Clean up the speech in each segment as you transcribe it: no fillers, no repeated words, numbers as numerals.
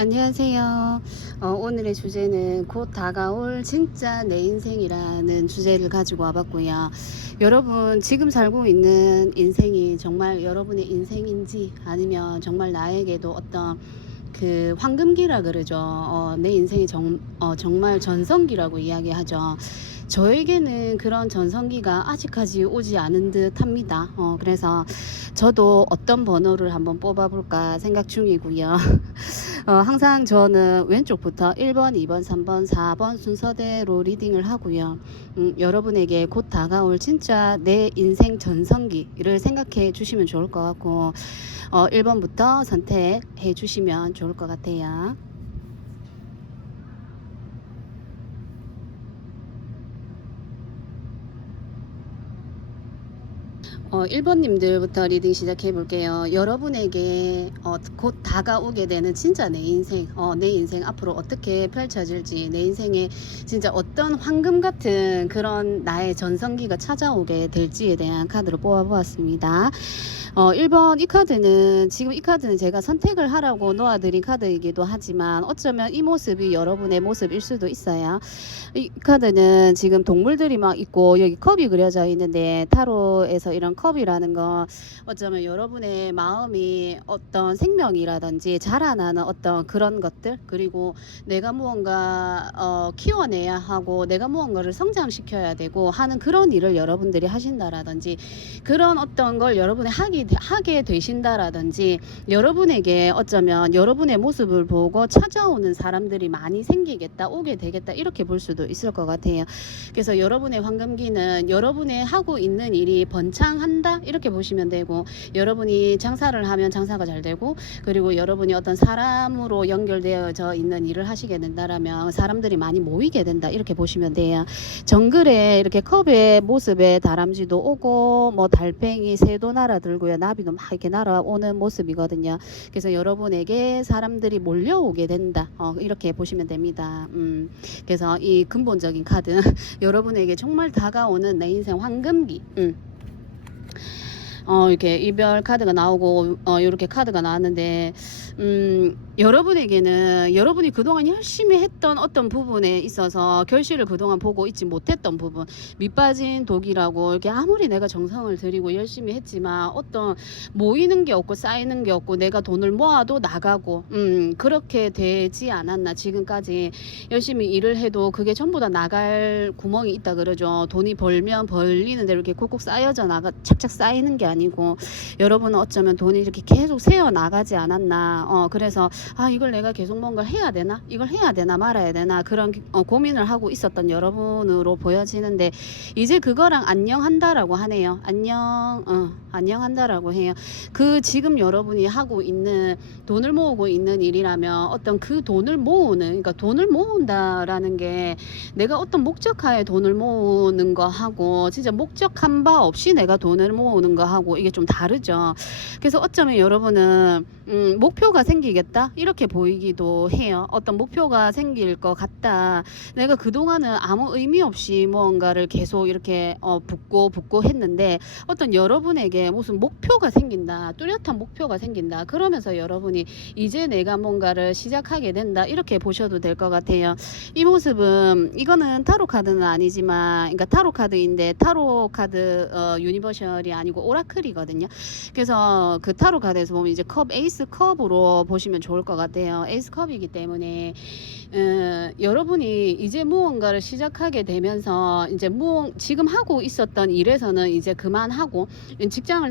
안녕하세요. 오늘의 주제는 곧 다가올 진짜 내 인생이라는 주제를 가지고 와봤고요. 여러분, 지금 살고 있는 인생이 정말 여러분의 인생인지 아니면 정말 나에게도 어떤 그 황금기라 그러죠. 내 인생이 정말 전성기라고 이야기하죠. 저에게는 그런 전성기가 아직까지 오지 않은 듯 합니다. 그래서 저도 어떤 번호를 한번 뽑아볼까 생각 중이고요. 항상 저는 왼쪽부터 1번, 2번, 3번, 4번 순서대로 리딩을 하고요. 여러분에게 곧 다가올 진짜 내 인생 전성기를 생각해 주시면 좋을 것 같고, 1번부터 선택해 주시면 좋을 것 같아요. 1번님들부터 리딩 시작해 볼게요. 여러분에게 곧 다가오게 되는 진짜 내 인생 앞으로 어떻게 펼쳐질지, 내 인생에 진짜 어떤 황금 같은 그런 나의 전성기가 찾아오게 될지에 대한 카드로 뽑아보았습니다. 1번 이 카드는 지금 이 카드는 제가 선택을 하라고 놓아드린 카드이기도 하지만 어쩌면 이 모습이 여러분의 모습일 수도 있어요. 이 카드는 지금 동물들이 막 있고 여기 컵이 그려져 있는데 타로에서 이런 컵이라는 건 어쩌면 여러분의 마음이 어떤 생명이라든지 자라나는 어떤 그런 것들, 그리고 내가 무언가 키워내야 하고 내가 무언가를 성장시켜야 되고 하는 그런 일을 여러분들이 하신다라든지, 그런 어떤 걸 여러분이 하게 되신다라든지, 여러분에게 어쩌면 여러분의 모습을 보고 찾아오는 사람들이 많이 생기겠다, 오게 되겠다, 이렇게 볼 수도 있을 것 같아요. 그래서 여러분의 황금기는 여러분의 하고 있는 일이 번창한다, 이렇게 보시면 되고, 여러분이 장사를 하면 장사가 잘 되고, 그리고 여러분이 어떤 사람으로 연결되어져 있는 일을 하시게 된다라면 사람들이 많이 모이게 된다, 이렇게 보시면 돼요. 정글에 이렇게 컵의 모습에 다람쥐도 오고 뭐 달팽이 새도 날아들고요, 나비도 막 이렇게 날아오는 모습이거든요. 그래서 여러분에게 사람들이 몰려오게 된다, 이렇게 보시면 됩니다. 그래서 이 근본적인 카드 여러분에게 정말 다가오는 내 인생 황금기. 이렇게 이별 카드가 나오고 이렇게 카드가 나왔는데, 여러분에게는 여러분이 그동안 열심히 했던 어떤 부분에 있어서 결실을 그동안 보고 있지 못했던 부분, 밑빠진 독이라고, 이렇게 아무리 내가 정성을 들이고 열심히 했지만 어떤 모이는 게 없고 쌓이는 게 없고 내가 돈을 모아도 나가고 그렇게 되지 않았나. 지금까지 열심히 일을 해도 그게 전부 다 나갈 구멍이 있다 그러죠. 돈이 벌면 벌리는 대로 이렇게 콕콕 쌓여져 나가, 착착 쌓이는 게 아니고, 여러분은 어쩌면 돈이 이렇게 계속 새어 나가지 않았나. 그래서 이걸 내가 계속 뭔가 해야 되나, 이걸 해야 되나 말아야 되나, 그런 고민을 하고 있었던 여러분으로 보여지는데, 이제 그거랑 안녕한다라고 하네요. 안녕한다라고 해요. 그 지금 여러분이 하고 있는, 돈을 모으고 있는 일이라면 어떤 그 돈을 모으는, 그러니까 돈을 모은다라는 게 내가 어떤 목적하에 돈을 모으는 거 하고 진짜 목적한 바 없이 내가 돈을 모으는 거 하고 이게 좀 다르죠. 그래서 어쩌면 여러분은 목표가 생기겠다, 이렇게 보이기도 해요. 어떤 목표가 생길 것 같다. 내가 그동안은 아무 의미 없이 무언가를 계속 이렇게 붙고 했는데 어떤 여러분에게 무슨 목표가 생긴다, 뚜렷한 목표가 생긴다, 그러면서 여러분이 이제 내가 뭔가를 시작하게 된다, 이렇게 보셔도 될 것 같아요. 이 모습은, 이거는 타로 카드는 아니지만, 그러니까 타로 카드인데 타로 카드 유니버셜이 아니고 오라클이거든요. 그래서 그 타로 카드에서 보면 이제 에이스 컵으로 보시면 좋을 것 같아요. 에이스 컵이기 때문에 여러분이 이제 무언가를 시작하게 되면서 이제 지금 하고 있었던 일에서는 이제 그만하고, 직장을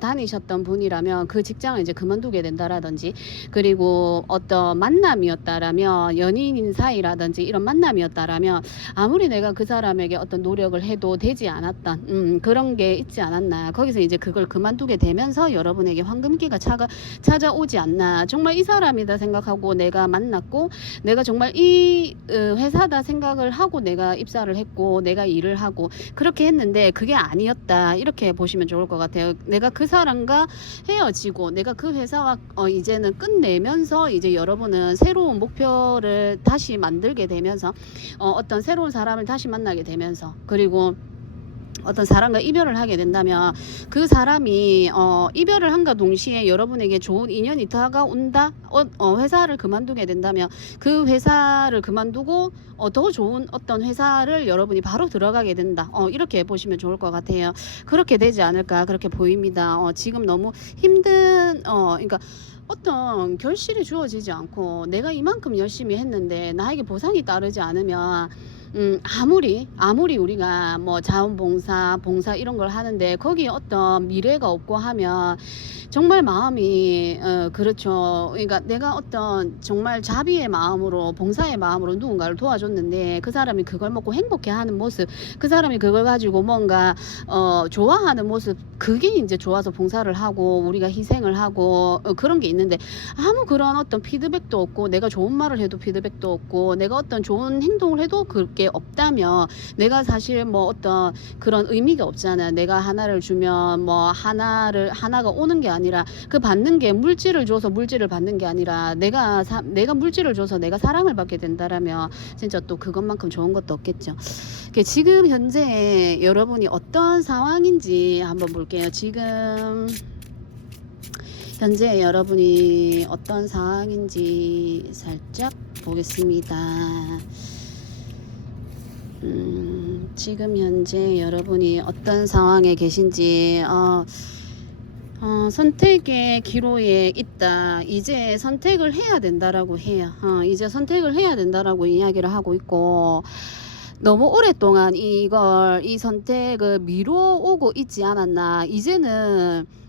다니셨던 분이라면 그 직장을 이제 그만두게 된다라든지, 그리고 어떤 만남이었다라면 연인인 사이라든지 이런 만남이었다라면 아무리 내가 그 사람에게 어떤 노력을 해도 되지 않았던 그런 게 있지 않았나. 거기서 이제 그걸 그만두게 되면서 여러분에게 황금기가 찾아오지 않나. 정말 이 사람이다 생각하고 내가 만났고, 내가 정말 이 회사다 생각을 하고 내가 입사를 했고 내가 일을 하고 그렇게 했는데 그게 아니었다, 이렇게 보시면 좋을 것 같아요. 내가 그 사람과 헤어지고 내가 그 회사와 이제는 끝내면서 이제 여러분은 새로운 목표를 다시 만들게 되면서 어떤 새로운 사람을 다시 만나게 되면서, 그리고 어떤 사람과 이별을 하게 된다면 그 사람이 이별을 한과 동시에 여러분에게 좋은 인연이 다가온다. 회사를 그만두게 된다면 그 회사를 그만두고 더 좋은 어떤 회사를 여러분이 바로 들어가게 된다. 이렇게 보시면 좋을 것 같아요. 그렇게 되지 않을까 그렇게 보입니다. 지금 너무 힘든 그러니까 어떤 결실이 주어지지 않고 내가 이만큼 열심히 했는데 나에게 보상이 따르지 않으면 아무리 우리가 뭐 자원봉사, 봉사 이런 걸 하는데 거기에 어떤 미래가 없고 하면 정말 마음이 그렇죠. 그러니까 내가 어떤 정말 자비의 마음으로 봉사의 마음으로 누군가를 도와줬는데 그 사람이 그걸 먹고 행복해하는 모습, 그 사람이 그걸 가지고 뭔가 좋아하는 모습, 그게 이제 좋아서 봉사를 하고 우리가 희생을 하고 그런 게 있는데 아무 그런 어떤 피드백도 없고 내가 좋은 말을 해도 피드백도 없고 내가 어떤 좋은 행동을 해도 그게 없다면 내가 사실 뭐 어떤 그런 의미가 없잖아. 내가 하나를 주면 뭐 하나가 오는 게 아니라 그 받는 게 물질을 줘서 물질을 받는 게 아니라 내가 물질을 줘서 내가 사랑을 받게 된다라면 진짜 또 그것만큼 좋은 것도 없겠죠. 지금 현재 여러분이 어떤 상황인지 한번 볼게요. 지금 현재 여러분이 어떤 상황인지 살짝 보겠습니다. 지금 현재 여러분이 어떤 상황에 계신지 선택의 기로에 있다. 이제 선택을 해야 된다라고 해요. 이제 선택을 해야 된다라고 이야기를 하고 있고 너무 오랫동안 이 선택을 미뤄오고 있지 않았나.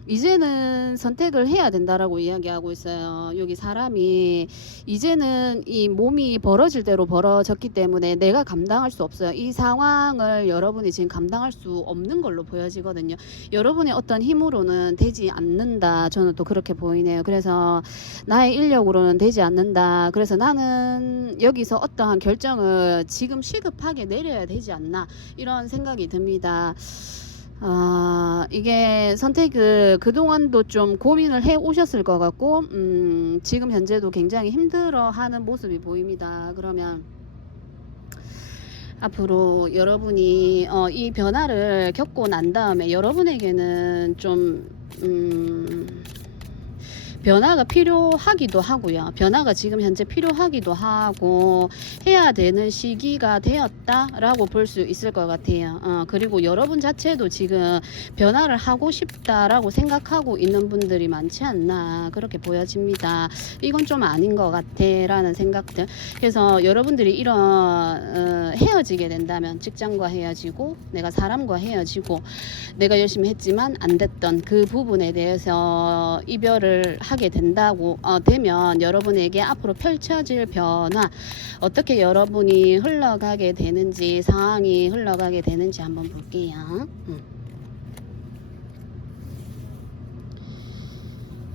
이제는 선택을 해야 된다라고 이야기하고 있어요. 여기 사람이 이제는 이 몸이 벌어질 대로 벌어졌기 때문에 내가 감당할 수 없어요. 이 상황을 여러분이 지금 감당할 수 없는 걸로 보여지거든요. 여러분의 어떤 힘으로는 되지 않는다. 저는 또 그렇게 보이네요. 그래서 나의 인력으로는 되지 않는다. 그래서 나는 여기서 어떠한 결정을 지금 시급하게 내려야 되지 않나 이런 생각이 듭니다. 이게 선택을 그동안도 좀 고민을 해 오셨을 것 같고 지금 현재도 굉장히 힘들어 하는 모습이 보입니다. 그러면 앞으로 여러분이 이 변화를 겪고 난 다음에 여러분에게는 좀 변화가 필요하기도 하고요. 변화가 지금 현재 필요하기도 하고 해야 되는 시기가 되었다라고 볼 수 있을 것 같아요. 그리고 여러분 자체도 지금 변화를 하고 싶다라고 생각하고 있는 분들이 많지 않나 그렇게 보여집니다. 이건 좀 아닌 것 같아 라는 생각들. 그래서 여러분들이 이런 헤어지게 된다면 직장과 헤어지고 내가 사람과 헤어지고 내가 열심히 했지만 안 됐던 그 부분에 대해서 이별을 하게 되면 여러분에게 앞으로 펼쳐질 변화 어떻게 여러분이 흘러가게 되는지 상황이 흘러가게 되는지 한번 볼게요.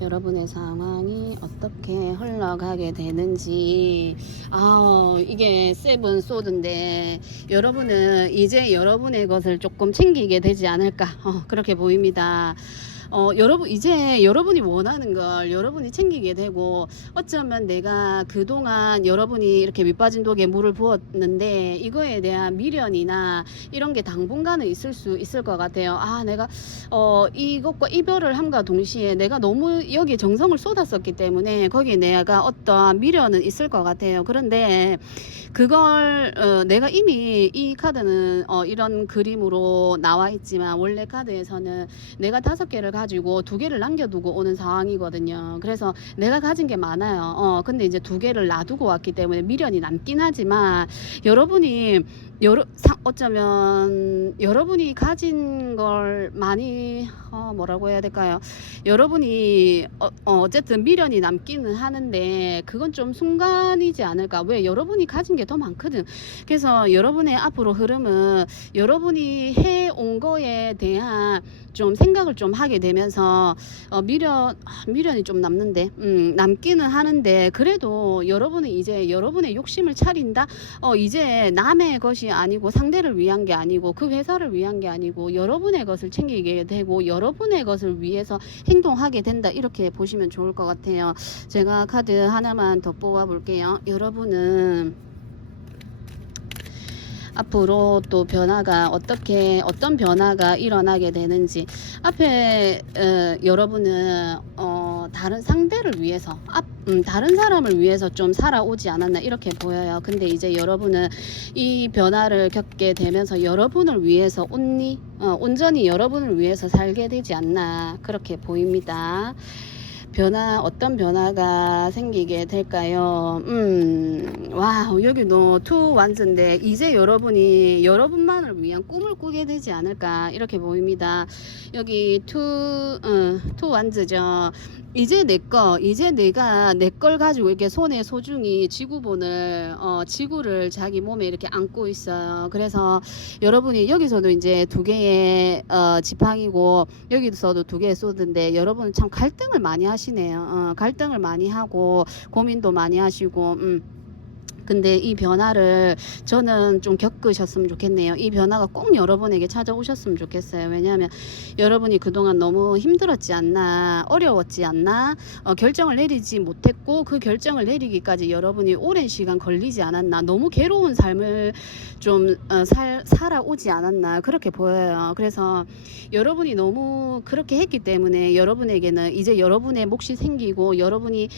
여러분의 상황이 어떻게 흘러가게 되는지 이게 세븐 소드인데 여러분은 이제 여러분의 것을 조금 챙기게 되지 않을까 그렇게 보입니다. 이제 여러분이 원하는 걸 여러분이 챙기게 되고 어쩌면 내가 그동안 여러분이 이렇게 밑빠진 독에 물을 부었는데 이거에 대한 미련이나 이런 게 당분간은 있을 수 있을 것 같아요. 내가 이것과 이별을 함과 동시에 내가 너무 여기에 정성을 쏟았었기 때문에 거기에 내가 어떠한 미련은 있을 것 같아요. 그런데 그걸 내가 이미 이 카드는 이런 그림으로 나와 있지만 원래 카드에서는 내가 5개를 가지고 2개를 남겨두고 오는 상황이거든요. 그래서 내가 가진 게 많아요. 근데 이제 2개를 놔두고 왔기 때문에 미련이 남긴 하지만 여러분이 어쩌면 여러분이 가진 걸 많이 뭐라고 해야 될까요? 여러분이 어쨌든 미련이 남기는 하는데 그건 좀 순간이지 않을까. 왜? 여러분이 가진 게 더 많거든. 그래서 여러분의 앞으로 흐름은 여러분이 해온 거에 대한 좀 생각을 좀 하게 되면서 미련이 좀 남는데 남기는 하는데 그래도 여러분은 이제 여러분의 욕심을 차린다. 이제 남의 것이 아니고 상대를 위한 게 아니고 그 회사를 위한 게 아니고 여러분의 것을 챙기게 되고 여러분의 것을 위해서 행동하게 된다. 이렇게 보시면 좋을 것 같아요. 제가 카드 하나만 더 뽑아 볼게요. 여러분은 앞으로 또 변화가 어떤 변화가 일어나게 되는지 앞에 여러분은 다른 상대를 위해서 다른 사람을 위해서 좀 살아오지 않았나 이렇게 보여요. 근데 이제 여러분은 이 변화를 겪게 되면서 여러분을 위해서 온전히 여러분을 위해서 살게 되지 않나 그렇게 보입니다. 어떤 변화가 생기게 될까요? 와, 여기도 투 완즈인데 이제 여러분이 여러분만을 위한 꿈을 꾸게 되지 않을까 이렇게 보입니다. 여기 투 완즈죠. 이제 내가 내 걸 가지고 이렇게 손에 소중히 지구를 자기 몸에 이렇게 안고 있어요. 그래서 여러분이 여기서도 이제 두 개의 지팡이고 여기서도 두 개의 소드인데 여러분은 참 갈등을 많이 하시네요. 갈등을 많이 하고 고민도 많이 하시고 근데 이 변화를 저는 좀 겪으셨으면 좋겠네요. 이 변화가 꼭 여러분에게 찾아오셨으면 좋겠어요. 왜냐하면 여러분이 그동안 너무 힘들었지 않나, 어려웠지 않나, 결정을 내리지 못했고 그 결정을 내리기까지 여러분이 오랜 시간 걸리지 않았나, 너무 괴로운 삶을 좀 살아오지 않았나 그렇게 보여요. 그래서 여러분이 너무 그렇게 했기 때문에 여러분에게는 이제 여러분의 몫이 생기고 여러분이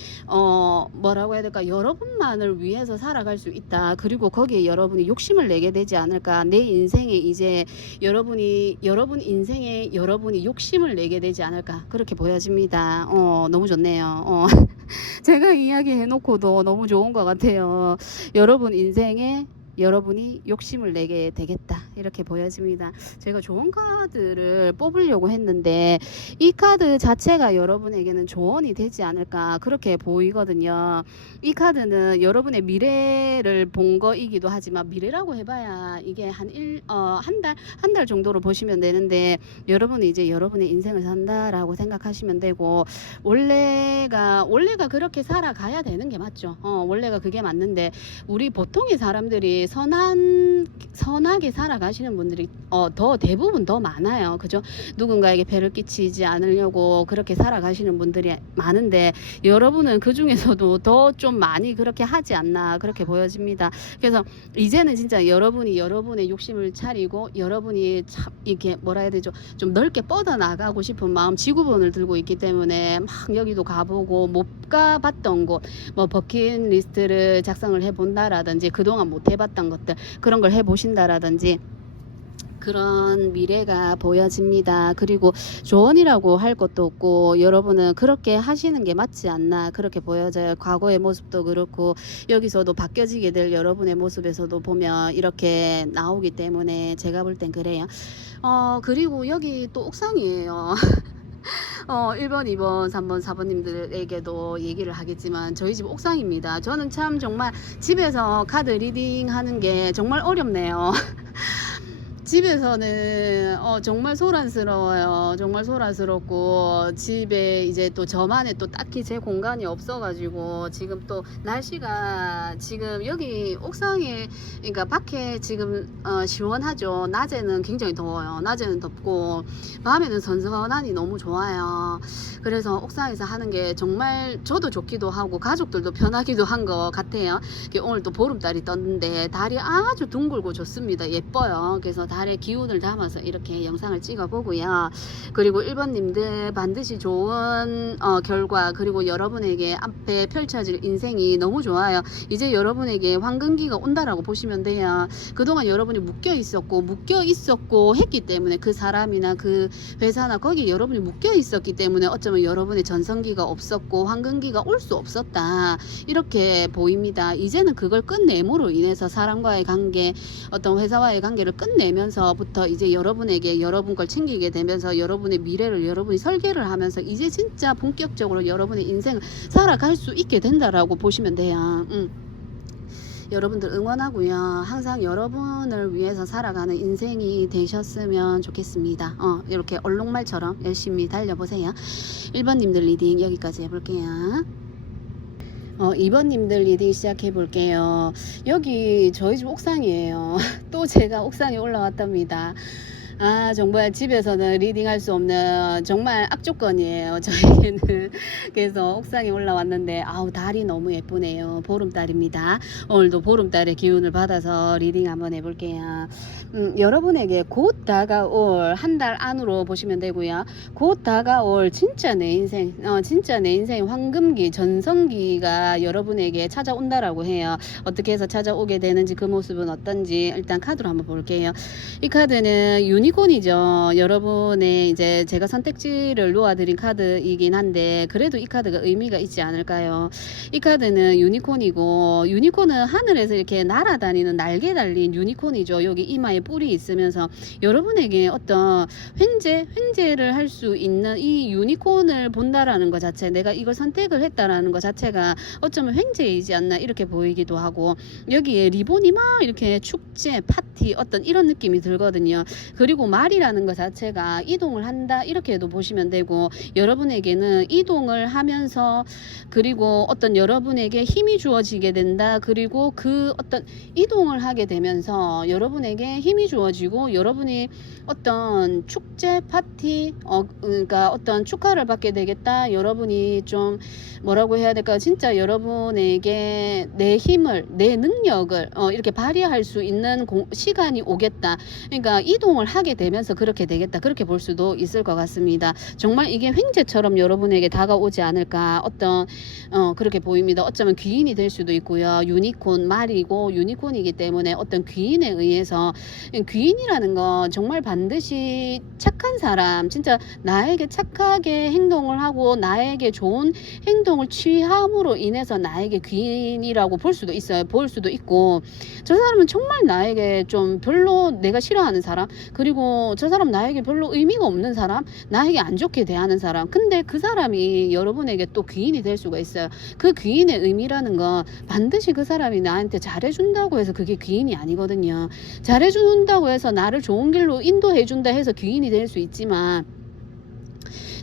뭐라고 해야 될까, 여러분만을 위해서 살아갈 수 있다. 그리고 거기에 여러분이 욕심을 내게 되지 않을까. 내 인생에 이제 여러분 인생에 여러분이 욕심을 내게 되지 않을까 그렇게 보여집니다. 너무 좋네요. 제가 이야기해 놓고도 너무 좋은 것 같아요. 여러분 인생에 여러분이 욕심을 내게 되겠다 이렇게 보여집니다. 제가 좋은 카드를 뽑으려고 했는데 이 카드 자체가 여러분에게는 조언이 되지 않을까 그렇게 보이거든요. 이 카드는 여러분의 미래를 본 거이기도 하지만 미래라고 해봐야 이게 한 달 정도로 보시면 되는데 여러분은 이제 여러분의 인생을 산다라고 생각하시면 되고 원래가 그렇게 살아가야 되는 게 맞죠. 원래가 그게 맞는데 우리 보통의 사람들이 선하게 살아가시는 분들이 대부분 더 많아요. 그죠? 누군가에게 배를 끼치지 않으려고 그렇게 살아가시는 분들이 많은데 여러분은 그 중에서도 더 좀 많이 그렇게 하지 않나 그렇게 보여집니다. 그래서 이제는 진짜 여러분의 욕심을 차리고 여러분이 참 이렇게 뭐라 해야 되죠? 좀 넓게 뻗어나가고 싶은 마음, 지구본을 들고 있기 때문에 막 여기도 가보고 못 가봤던 곳, 뭐 버킷리스트를 작성을 해본다라든지 그동안 못 해봤던 것들 그런 걸 해보신다라든지 그런 미래가 보여집니다. 그리고 조언이라고 할 것도 없고 여러분은 그렇게 하시는 게 맞지 않나 그렇게 보여져요. 과거의 모습도 그렇고 여기서도 바뀌어지게 될 여러분의 모습에서도 보면 이렇게 나오기 때문에 제가 볼 땐 그래요. 그리고 여기 또 옥상이에요. 1번, 2번, 3번, 4번님들에게도 얘기를 하겠지만 저희 집 옥상입니다. 저는 참 정말 집에서 카드 리딩 하는 게 정말 어렵네요. 집에서는 정말 소란스러워요. 정말 소란스럽고 집에 이제 또 저만의 또 딱히 제 공간이 없어가지고 지금 또 날씨가 지금 여기 옥상에 그러니까 밖에 지금 시원하죠. 낮에는 굉장히 더워요. 낮에는 덥고 밤에는 선선하니 너무 좋아요. 그래서 옥상에서 하는 게 정말 저도 좋기도 하고 가족들도 편하기도 한 것 같아요. 오늘 또 보름달이 떴는데 달이 아주 둥글고 좋습니다. 예뻐요. 그래서 달의 기운을 담아서 이렇게 영상을 찍어 보고요. 그리고 1번님들 반드시 좋은 결과 그리고 여러분에게 앞에 펼쳐질 인생이 너무 좋아요. 이제 여러분에게 황금기가 온다라고 보시면 돼요. 그동안 여러분이 묶여 있었고 했기 때문에 그 사람이나 그 회사나 거기에 여러분이 묶여 있었기 때문에 어쩌면 여러분의 전성기가 없었고 황금기가 올 수 없었다 이렇게 보입니다. 이제는 그걸 끝냄으로 인해서 사람과의 관계 어떤 회사와의 관계를 끝내면서부터 이제 여러분에게 여러분 걸 챙기게 되면서 여러분의 미래를 여러분이 설계를 하면서 이제 진짜 본격적으로 여러분의 인생을 살아갈 수 있게 된다라고 보시면 돼요. 여러분들 응원하고요. 항상 여러분을 위해서 살아가는 인생이 되셨으면 좋겠습니다. 이렇게 얼룩말처럼 열심히 달려보세요. 1번님들 리딩 여기까지 해볼게요. 2번님들 리딩 시작해 볼게요. 여기 저희 집 옥상이에요. 또 제가 옥상에 올라왔답니다. 아, 정말 집에서는 리딩할 수 없는 정말 악조건이에요. 저에게는. 그래서 옥상에 올라왔는데, 아우, 달이 너무 예쁘네요. 보름달입니다. 오늘도 보름달의 기운을 받아서 리딩 한번 해볼게요. 여러분에게 곧 다가올 한 달 안으로 보시면 되고요. 곧 다가올 진짜 내 인생, 진짜 내 인생 황금기, 전성기가 여러분에게 찾아온다라고 해요. 어떻게 해서 찾아오게 되는지 그 모습은 어떤지 일단 카드로 한번 볼게요. 이 카드는 유니콘이죠. 여러분의 이제 제가 선택지를 놓아드린 카드이긴 한데 그래도 이 카드가 의미가 있지 않을까요? 이 카드는 유니콘이고, 유니콘은 하늘에서 이렇게 날아다니는 날개 달린 유니콘이죠. 여기 이마에 뿔이 있으면서 여러분에게 어떤 횡재를 할 수 있는 이 유니콘을 본다라는 것 자체, 내가 이걸 선택을 했다라는 것 자체가 어쩌면 횡재이지 않나 이렇게 보이기도 하고, 여기에 리본이 막 이렇게 축제, 파티 어떤 이런 느낌이 들거든요. 그리고 말이라는 것 자체가 이동을 한다 이렇게도 보시면 되고, 여러분에게는 이동을 하면서 그리고 어떤 여러분에게 힘이 주어지게 된다. 그리고 그 어떤 이동을 하게 되면서 여러분에게 힘이 주어지고 여러분이 어떤 축제, 파티, 그러니까 어떤 축하를 받게 되겠다. 여러분이 좀 뭐라고 해야 될까? 진짜 여러분에게 내 힘을, 내 능력을 이렇게 발휘할 수 있는 시간이 오겠다. 그러니까 이동을 하게 되면서 그렇게 되겠다. 그렇게 볼 수도 있을 것 같습니다. 정말 이게 횡재처럼 여러분에게 다가오지 않을까. 어떤 그렇게 보입니다. 어쩌면 귀인이 될 수도 있고요. 유니콘, 말이고 유니콘이기 때문에 어떤 귀인에 의해서, 귀인이라는 건 정말 반드시 착한 사람, 진짜 나에게 착하게 행동을 하고 나에게 좋은 행동을 취함으로 인해서 나에게 귀인이라고 볼 수도 있어요. 볼 수도 있고, 저 사람은 정말 나에게 좀 별로 내가 싫어하는 사람, 그리고 저 사람 나에게 별로 의미가 없는 사람, 나에게 안 좋게 대하는 사람, 근데 그 사람이 여러분에게 또 귀인이 될 수가 있어요. 그 귀인의 의미라는 건 반드시 그 사람이 나한테 잘해준다고 해서 그게 귀인이 아니거든요. 잘해준다고 해서 나를 좋은 길로 인도해준다 해서 귀인이 될 수 있지만,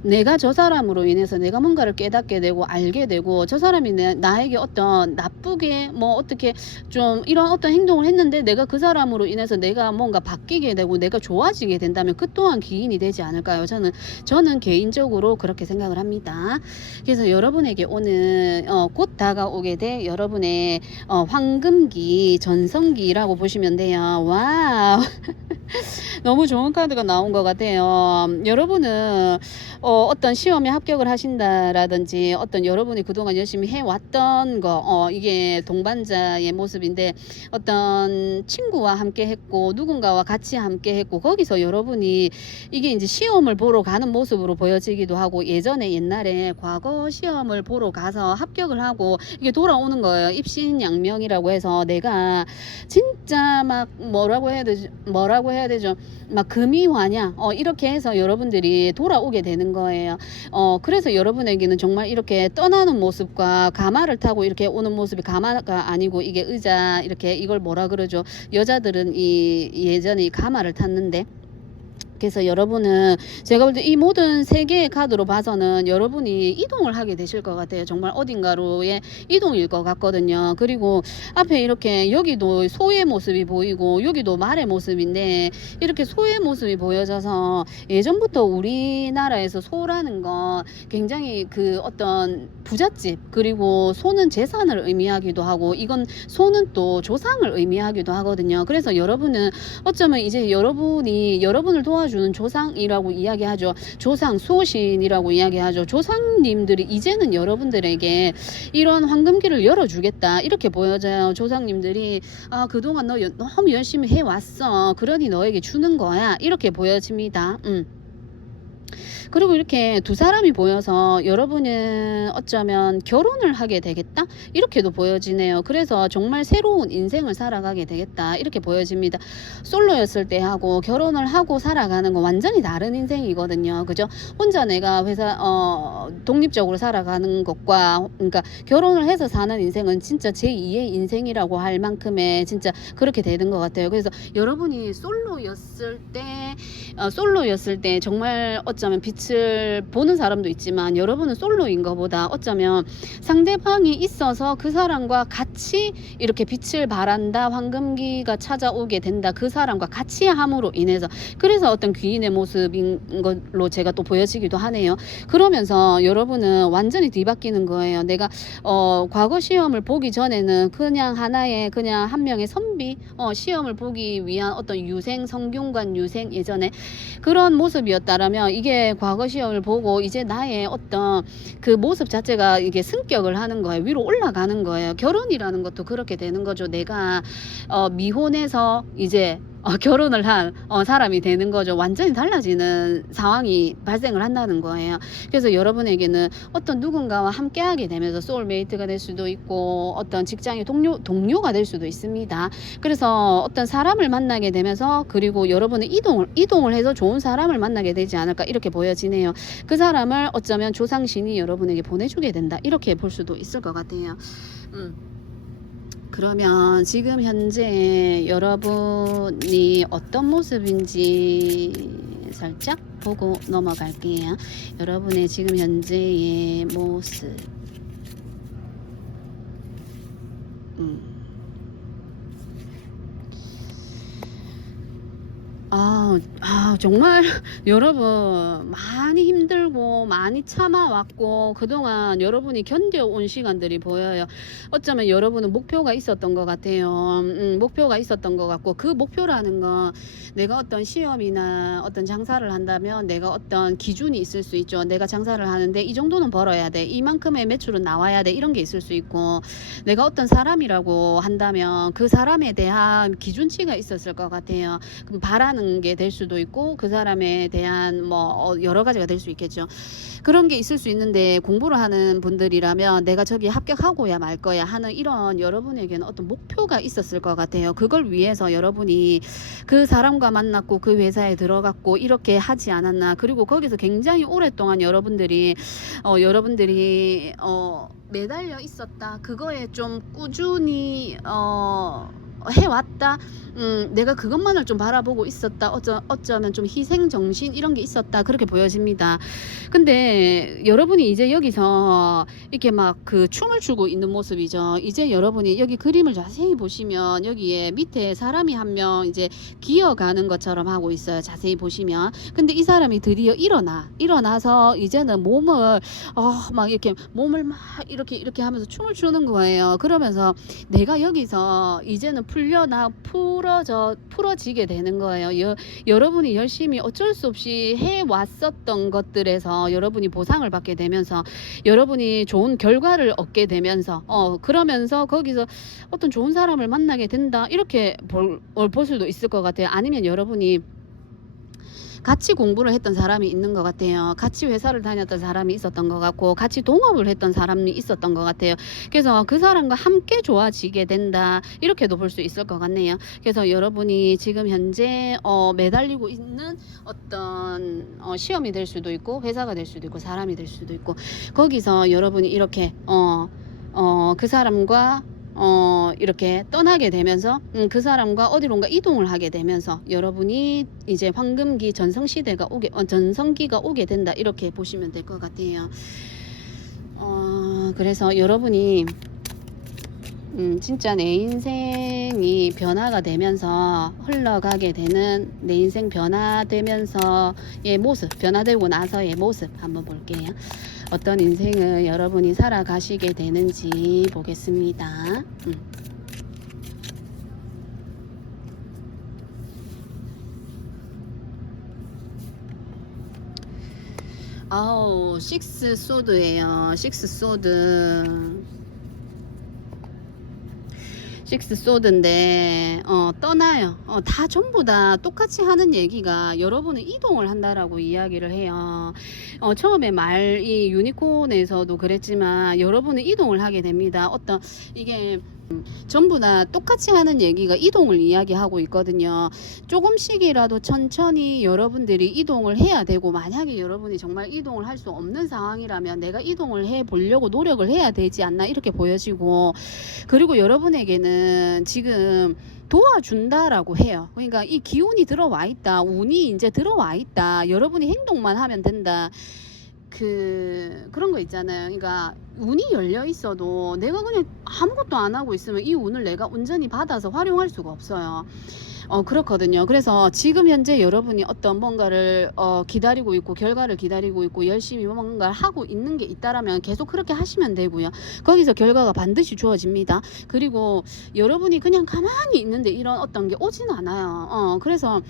내가 저 사람으로 인해서 내가 뭔가를 깨닫게 되고 알게 되고, 저 사람이 나에게 어떤 나쁘게 뭐 어떻게 좀 이런 어떤 행동을 했는데 내가 그 사람으로 인해서 내가 뭔가 바뀌게 되고 내가 좋아지게 된다면 그 또한 기인이 되지 않을까요? 저는 개인적으로 그렇게 생각을 합니다. 그래서 여러분에게 오늘 곧 다가오게 될 여러분의 황금기, 전성기라고 보시면 돼요. 와우. 너무 좋은 카드가 나온 것 같아요. 여러분은 어떤 시험에 합격을 하신다라든지, 어떤 여러분이 그동안 열심히 해왔던 거, 이게 동반자의 모습인데, 어떤 친구와 함께 했고 누군가와 같이 함께 했고, 거기서 여러분이 이게 이제 시험을 보러 가는 모습으로 보여지기도 하고, 옛날에 과거 시험을 보러 가서 합격을 하고 이게 돌아오는 거예요. 입신양명이라고 해서 내가 진짜 막 뭐라고 해야 되죠? 막 금이환양 이렇게 해서 여러분들이 돌아오게 되는 거예요. 그래서 여러분에게는 정말 이렇게 떠나는 모습과 가마를 타고 이렇게 오는 모습이, 가마가 아니고 이게 의자, 이렇게 이걸 뭐라 그러죠? 여자들은 예전에 이 가마를 탔는데, 그래서 여러분은 제가 볼 때 이 모든 세 개의 카드로 봐서는 여러분이 이동을 하게 되실 것 같아요. 정말 어딘가로의 이동일 것 같거든요. 그리고 앞에 이렇게 여기도 소의 모습이 보이고 여기도 말의 모습인데, 이렇게 소의 모습이 보여져서 예전부터 우리나라에서 소라는 건 굉장히 그 어떤 부잣집, 그리고 소는 재산을 의미하기도 하고, 이건 소는 또 조상을 의미하기도 하거든요. 그래서 여러분은 어쩌면 이제 여러분이 여러분을 도와주는 조상이라고 이야기하죠. 조상, 수호신이라고 이야기하죠. 조상님들이 이제는 여러분들에게 이런 황금기를 열어주겠다 이렇게 보여져요. 조상님들이 그동안 너 너무 열심히 해왔어, 그러니 너에게 주는 거야, 이렇게 보여집니다. 그리고 이렇게 두 사람이 보여서 여러분은 어쩌면 결혼을 하게 되겠다 이렇게도 보여지네요. 그래서 정말 새로운 인생을 살아가게 되겠다 이렇게 보여집니다. 솔로였을 때 하고 결혼을 하고 살아가는 건 완전히 다른 인생이거든요. 그죠? 혼자 내가 독립적으로 살아가는 것과, 그러니까 결혼을 해서 사는 인생은 진짜 제2의 인생이라고 할 만큼의 진짜 그렇게 되는 것 같아요. 그래서 여러분이 솔로였을 때 정말 어쩌면 빛 빛을 보는 사람도 있지만 여러분은 솔로인 것보다 어쩌면 상대방이 있어서 그 사람과 같이 이렇게 빛을 발한다, 황금기가 찾아오게 된다, 그 사람과 같이 함으로 인해서 그래서 어떤 귀인의 모습인 걸로 제가 또 보여지기도 하네요. 그러면서 여러분은 완전히 뒤바뀌는 거예요. 내가 과거 시험을 보기 전에는 그냥 하나의 그냥 한 명의 선비 시험을 보기 위한 어떤 유생, 성균관 유생 예전에 그런 모습이었다라면 이게 과거 시험을 보고 이제 나의 어떤 그 모습 자체가 이게 승격을 하는 거예요. 위로 올라가는 거예요. 결혼이라는 것도 그렇게 되는 거죠. 내가 미혼에서 이제 결혼을 한 사람이 되는 거죠. 완전히 달라지는 상황이 발생을 한다는 거예요. 그래서 여러분에게는 어떤 누군가와 함께하게 되면서 소울메이트가 될 수도 있고 어떤 직장의 동료가 될 수도 있습니다. 그래서 어떤 사람을 만나게 되면서 그리고 여러분은 이동을 해서 좋은 사람을 만나게 되지 않을까 이렇게 보여지네요. 그 사람을 어쩌면 조상신이 여러분에게 보내주게 된다 이렇게 볼 수도 있을 것 같아요. 그러면 지금 현재 여러분이 어떤 모습인지 살짝 보고 넘어갈게요. 여러분의 지금 현재의 모습. 정말 여러분 많이 힘들고 많이 참아왔고 그동안 여러분이 견뎌온 시간들이 보여요. 어쩌면 여러분은 목표가 있었던 것 같아요. 목표가 있었던 것 같고 그 목표라는 건 내가 어떤 시험이나 어떤 장사를 한다면 내가 어떤 기준이 있을 수 있죠. 내가 장사를 하는데 이 정도는 벌어야 돼. 이만큼의 매출은 나와야 돼. 이런 게 있을 수 있고 내가 어떤 사람이라고 한다면 그 사람에 대한 기준치가 있었을 것 같아요. 그럼 바라는 게 될 수도 있고 그 사람에 대한 뭐 여러 가지가 될 수 있겠죠. 그런 게 있을 수 있는데 공부를 하는 분들이라면 내가 저기 합격하고야 말 거야 하는 이런 여러분에게는 어떤 목표가 있었을 것 같아요. 그걸 위해서 여러분이 그 사람과 만났고 그 회사에 들어갔고 이렇게 하지 않았나. 그리고 거기서 굉장히 오랫동안 여러분들이 매달려 있었다. 그거에 좀 꾸준히 해왔다. 내가 그것만을 좀 바라보고 있었다. 어쩌면 좀 희생정신 이런 게 있었다. 그렇게 보여집니다. 근데 여러분이 이제 여기서 이렇게 막 그 춤을 추고 있는 모습이죠. 이제 여러분이 여기 그림을 자세히 보시면 여기에 밑에 사람이 한 명 이제 기어가는 것처럼 하고 있어요. 자세히 보시면. 근데 이 사람이 드디어 일어나서 이제는 몸을 막 이렇게 몸을 막 이렇게 하면서 춤을 추는 거예요. 그러면서 내가 여기서 이제는 풀어지게 되는 거예요. 여러분이 열심히 어쩔 수 없이 해왔었던 것들에서 여러분이 보상을 받게 되면서 여러분이 좋은 결과를 얻게 되면서 그러면서 거기서 어떤 좋은 사람을 만나게 된다 이렇게 볼 수도 있을 것 같아요. 아니면 여러분이 같이 공부를 했던 사람이 있는 것 같아요. 같이 회사를 다녔던 사람이 있었던 것 같고 같이 동업을 했던 사람이 있었던 것 같아요. 그래서 그 사람과 함께 좋아지게 된다 이렇게도 볼 수 있을 것 같네요. 그래서 여러분이 지금 현재 매달리고 있는 어떤 시험이 될 수도 있고 회사가 될 수도 있고 사람이 될 수도 있고 거기서 여러분이 이렇게 그 사람과 이렇게 떠나게 되면서 그 사람과 어디론가 이동을 하게 되면서 여러분이 이제 황금기 전성기가 오게 된다 이렇게 보시면 될 것 같아요. 그래서 여러분이 진짜 내 인생이 변화가 되면서 흘러가게 되는 내 인생 변화되면서의 모습, 변화되고 나서의 모습 한번 볼게요. 어떤 인생을 여러분이 살아가시게 되는지 보겠습니다. 식스 소드예요. 식스 소드인데 떠나요. 다 전부 다 똑같이 하는 얘기가 여러분은 이동을 한다라고 이야기를 해요. 처음에 이 유니콘에서도 그랬지만 여러분은 이동을 하게 됩니다. 이게 전부 다 똑같이 하는 얘기가 이동을 이야기하고 있거든요. 조금씩이라도 천천히 여러분들이 이동을 해야 되고, 만약에 여러분이 정말 이동을 할 수 없는 상황이라면 내가 이동을 해 보려고 노력을 해야 되지 않나 이렇게 보여지고, 그리고 여러분에게는 지금 도와준다라고 해요. 그러니까 이 기운이 들어와 있다, 운이 이제 들어와 있다, 여러분이 행동만 하면 된다. 그런 거 있잖아요. 그러니까 운이 열려 있어도 내가 그냥 아무것도 안 하고 있으면 이 운을 내가 온전히 받아서 활용할 수가 없어요. 그렇거든요. 그래서 지금 현재 여러분이 어떤 뭔가를 기다리고 있고, 결과를 기다리고 있고, 열심히 뭔가를 하고 있는 게 있다라면 계속 그렇게 하시면 되고요. 거기서 결과가 반드시 주어집니다. 그리고 여러분이 그냥 가만히 있는데 이런 어떤 게 오진 않아요. 그래서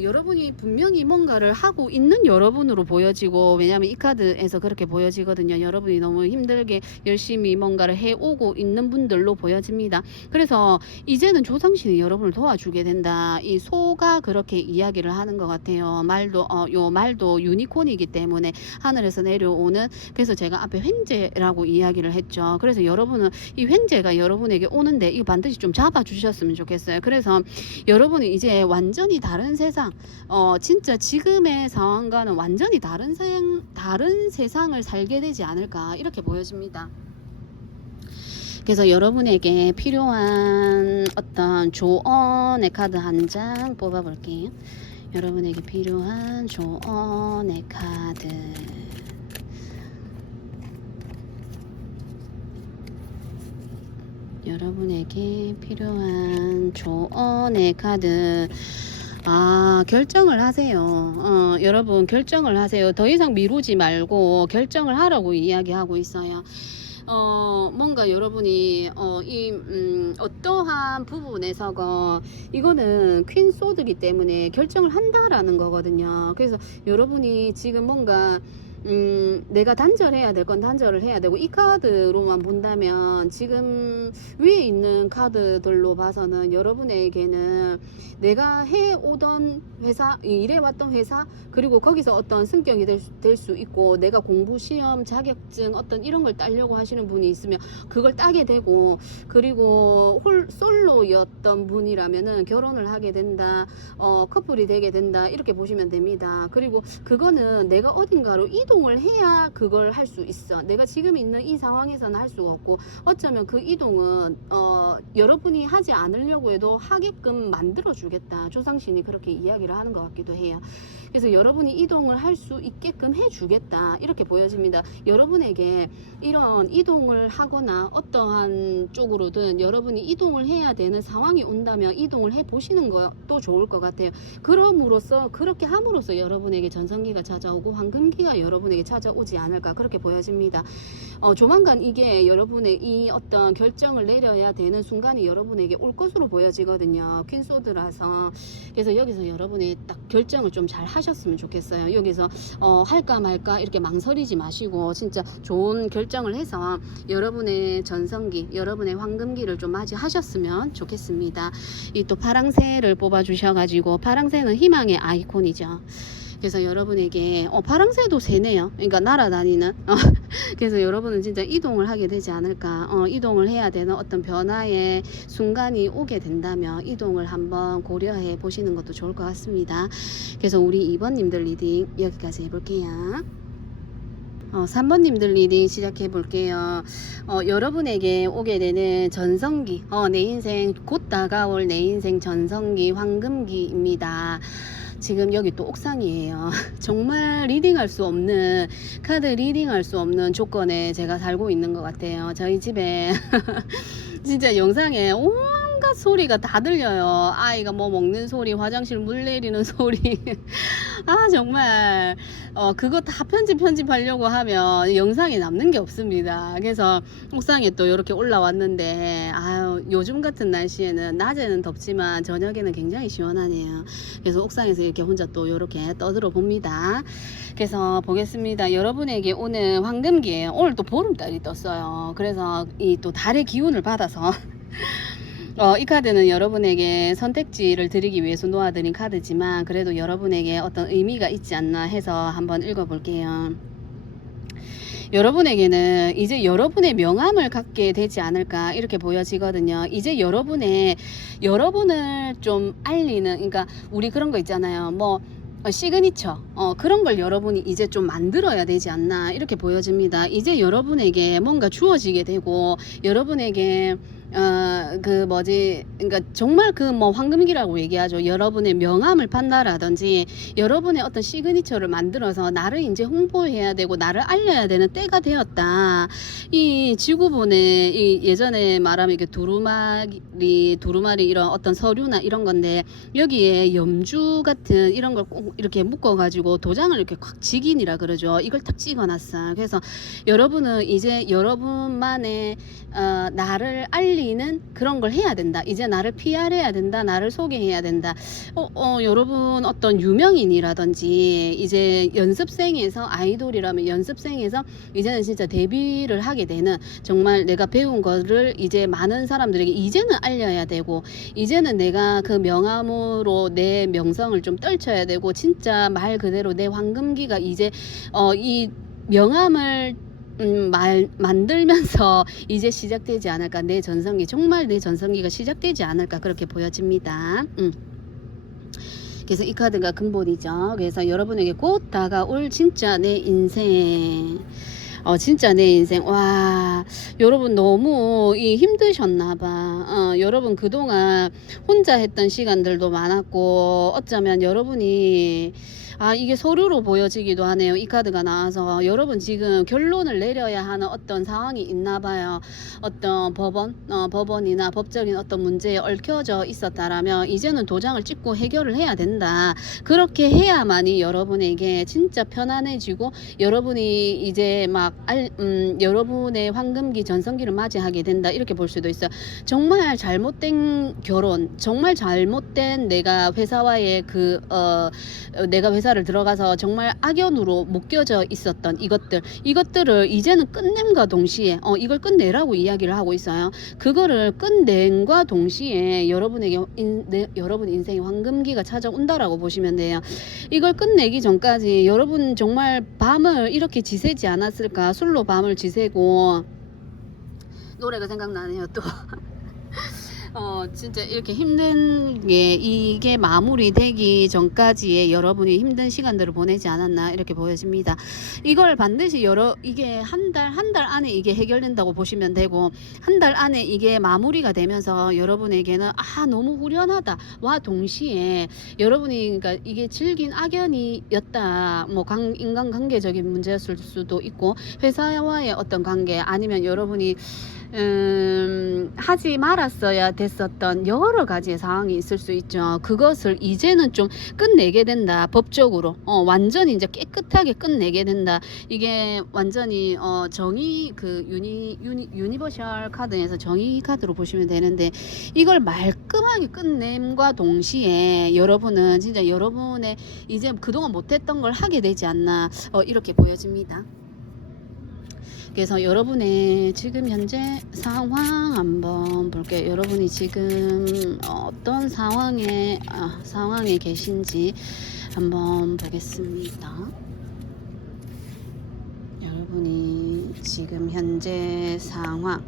여러분이 분명히 뭔가를 하고 있는 여러분으로 보여지고, 왜냐하면 이 카드에서 그렇게 보여지거든요. 여러분이 너무 힘들게 열심히 뭔가를 해오고 있는 분들로 보여집니다. 그래서 이제는 조상신이 여러분을 도와주게 된다. 이 소가 그렇게 이야기를 하는 것 같아요. 요 말도 유니콘이기 때문에 하늘에서 내려오는, 그래서 제가 앞에 횡재라고 이야기를 했죠. 그래서 여러분은 이 횡재가 여러분에게 오는데 이거 반드시 좀 잡아주셨으면 좋겠어요. 그래서 여러분이 이제 완전히 다른 세상, 진짜 지금의 상황과는 완전히 다른 세상을 살게 되지 않을까 이렇게 보여집니다. 그래서 여러분에게 필요한 어떤 조언의 카드 한 장 뽑아 볼게요. 여러분에게 필요한 조언의 카드. 여러분에게 필요한 조언의 카드. 결정을 하세요. 여러분 결정을 하세요. 더 이상 미루지 말고 결정을 하라고 이야기하고 있어요. 뭔가 여러분이 어떠한 부분에서건 이거는 퀸 소드이기 때문에 결정을 한다라는 거거든요. 그래서 여러분이 지금 뭔가 내가 단절해야 될 건 단절을 해야 되고, 이 카드로만 본다면 지금 위에 있는 카드들로 봐서는 여러분에게는 내가 해오던 회사, 일해왔던 회사, 그리고 거기서 어떤 승격이 될 수 있고, 내가 공부, 시험, 자격증 어떤 이런 걸 따려고 하시는 분이 있으면 그걸 따게 되고, 그리고 솔로였던 분이라면은 결혼을 하게 된다, 커플이 되게 된다 이렇게 보시면 됩니다. 그리고 그거는 내가 어딘가로 이동을 해야 그걸 할 수 있어. 내가 지금 있는 이 상황에서는 할 수가 없고, 어쩌면 그 이동은 여러분이 하지 않으려고 해도 하게끔 만들어 주겠다, 조상신이 그렇게 이야기를 하는 것 같기도 해요. 그래서 여러분이 이동을 할 수 있게끔 해주겠다 이렇게 보여집니다. 여러분에게 이런 이동을 하거나 어떠한 쪽으로든 여러분이 이동을 해야 되는 상황이 온다면 이동을 해 보시는 것도 좋을 것 같아요. 그렇게 함으로써 여러분에게 전성기가 찾아오고 황금기가 여러분에게 찾아오지 않을까 그렇게 보여집니다. 조만간 이게 여러분의 이 어떤 결정을 내려야 되는 순간이 여러분에게 올 것으로 보여지거든요. 퀸소드라서. 그래서 여기서 여러분이 딱 결정을 좀 잘 하셨으면 좋겠어요. 여기서 할까 말까 이렇게 망설이지 마시고 진짜 좋은 결정을 해서 여러분의 전성기, 여러분의 황금기를 좀 맞이하셨으면 좋겠습니다. 이 또 파랑새를 뽑아 주셔가지고, 파랑새는 희망의 아이콘이죠. 그래서 여러분에게 파랑새도 새네요. 그러니까 날아다니는. 그래서 여러분은 진짜 이동을 하게 되지 않을까. 이동을 해야 되는 어떤 변화의 순간이 오게 된다면 이동을 한번 고려해 보시는 것도 좋을 것 같습니다. 그래서 우리 2번님들 리딩 여기까지 해볼게요. 3번님들 리딩 시작해 볼게요. 여러분에게 오게 되는 전성기, 내 인생 곧 다가올 내 인생 전성기 황금기입니다. 지금 여기 또 옥상이에요. 정말 리딩할 수 없는, 카드 리딩할 수 없는 조건에 제가 살고 있는 것 같아요. 저희 집에 진짜 영상에 온갖 소리가 다 들려요. 아이가 뭐 먹는 소리, 화장실 물 내리는 소리. 정말 그거 다 편집하려고 하면 영상에 남는 게 없습니다. 그래서 옥상에 또 이렇게 올라왔는데 요즘 같은 날씨에는 낮에는 덥지만 저녁에는 굉장히 시원하네요. 그래서 옥상에서 이렇게 혼자 또 이렇게 떠들어 봅니다. 그래서 보겠습니다. 여러분에게 오는 황금기예요. 오늘 또 보름달이 떴어요. 그래서 이 또 달의 기운을 받아서 이 카드는 여러분에게 선택지를 드리기 위해서 놓아드린 카드지만 그래도 여러분에게 어떤 의미가 있지 않나 해서 한번 읽어볼게요. 여러분에게는 이제 여러분의 명함을 갖게 되지 않을까 이렇게 보여지거든요. 이제 여러분을 좀 알리는, 그러니까 우리 그런 거 있잖아요. 뭐 시그니처 그런 걸 여러분이 이제 좀 만들어야 되지 않나 이렇게 보여집니다. 이제 여러분에게 뭔가 주어지게 되고 여러분에게 그 뭐지, 그러니까 정말 그 뭐 황금기라고 얘기하죠. 여러분의 명함을 판다라든지 여러분의 어떤 시그니처를 만들어서 나를 이제 홍보해야 되고 나를 알려야 되는 때가 되었다. 이 지구본에 이 예전에 말하면 이게 두루마리 이런 어떤 서류나 이런 건데 여기에 염주 같은 이런 걸 꼭 이렇게 묶어 가지고 도장을 이렇게 콱 직인이라 그러죠. 이걸 딱 찍어놨어. 그래서 여러분은 이제 여러분만의 나를 알리는 그런 걸 해야 된다. 이제 나를 PR해야 된다. 나를 소개해야 된다. 여러분 어떤 유명인이라든지 이제 연습생에서 아이돌이라면 연습생에서 이제는 진짜 데뷔를 하게 되는, 정말 내가 배운 거를 이제 많은 사람들에게 이제는 알려야 되고 이제는 내가 그 명함으로 내 명성을 좀 떨쳐야 되고 진짜 말 그대로 내 황금기가 이제 이 명함을 만들면서 이제 시작되지 않을까. 내 전성기, 정말 내 전성기가 시작되지 않을까 그렇게 보여집니다. 그래서 이 카드가 근본이죠. 그래서 여러분에게 곧 다가올 진짜 내 인생, 진짜 내 인생. 와, 여러분 너무 힘드셨나봐. 여러분 그동안 혼자 했던 시간들도 많았고 어쩌면 여러분이 이게 서류로 보여지기도 하네요. 이 카드가 나와서 여러분 지금 결론을 내려야 하는 어떤 상황이 있나 봐요. 어떤 법원이나 법적인 어떤 문제에 얽혀져 있었다라면 이제는 도장을 찍고 해결을 해야 된다. 그렇게 해야만이 여러분에게 진짜 편안해지고 여러분이 이제 막 여러분의 황금기 전성기를 맞이하게 된다. 이렇게 볼 수도 있어요. 정말 잘못된 결혼, 정말 잘못된 내가 회사와의 내가 회사를 들어가서 정말 악연으로 묶여져 있었던 이것들을 이제는 끝냄과 동시에 이걸 끝내라고 이야기를 하고 있어요. 그거를 끝냄과 동시에 여러분에게 여러분 인생의 황금기가 찾아온다라고 보시면 돼요. 이걸 끝내기 전까지 여러분 정말 밤을 이렇게 지새지 않았을까. 술로 밤을 지새고, 노래가 생각나네요 또. 진짜 이렇게 힘든 게 이게 마무리되기 전까지의 여러분이 힘든 시간들을 보내지 않았나 이렇게 보여집니다. 이걸 반드시 이게 한 달 안에 이게 해결된다고 보시면 되고, 한 달 안에 이게 마무리가 되면서 여러분에게는 너무 후련하다 와 동시에 여러분이 그러니까 이게 질긴 악연이었다. 뭐 인간관계적인 문제였을 수도 있고 회사와의 어떤 관계, 아니면 여러분이 하지 말았어야 됐었던 여러 가지의 상황이 있을 수 있죠. 그것을 이제는 좀 끝내게 된다. 법적으로 완전히 이제 깨끗하게 끝내게 된다. 이게 완전히 정의 유니버셜 카드에서 정의 카드로 보시면 되는데, 이걸 말끔하게 끝냄과 동시에 여러분은 진짜 여러분의 이제 그동안 못했던 걸 하게 되지 않나 이렇게 보여집니다. 그래서 여러분의 지금 현재 상황 한번 볼게요. 여러분이 지금 어떤 상황에 계신지 한번 보겠습니다. 여러분이 지금 현재 상황,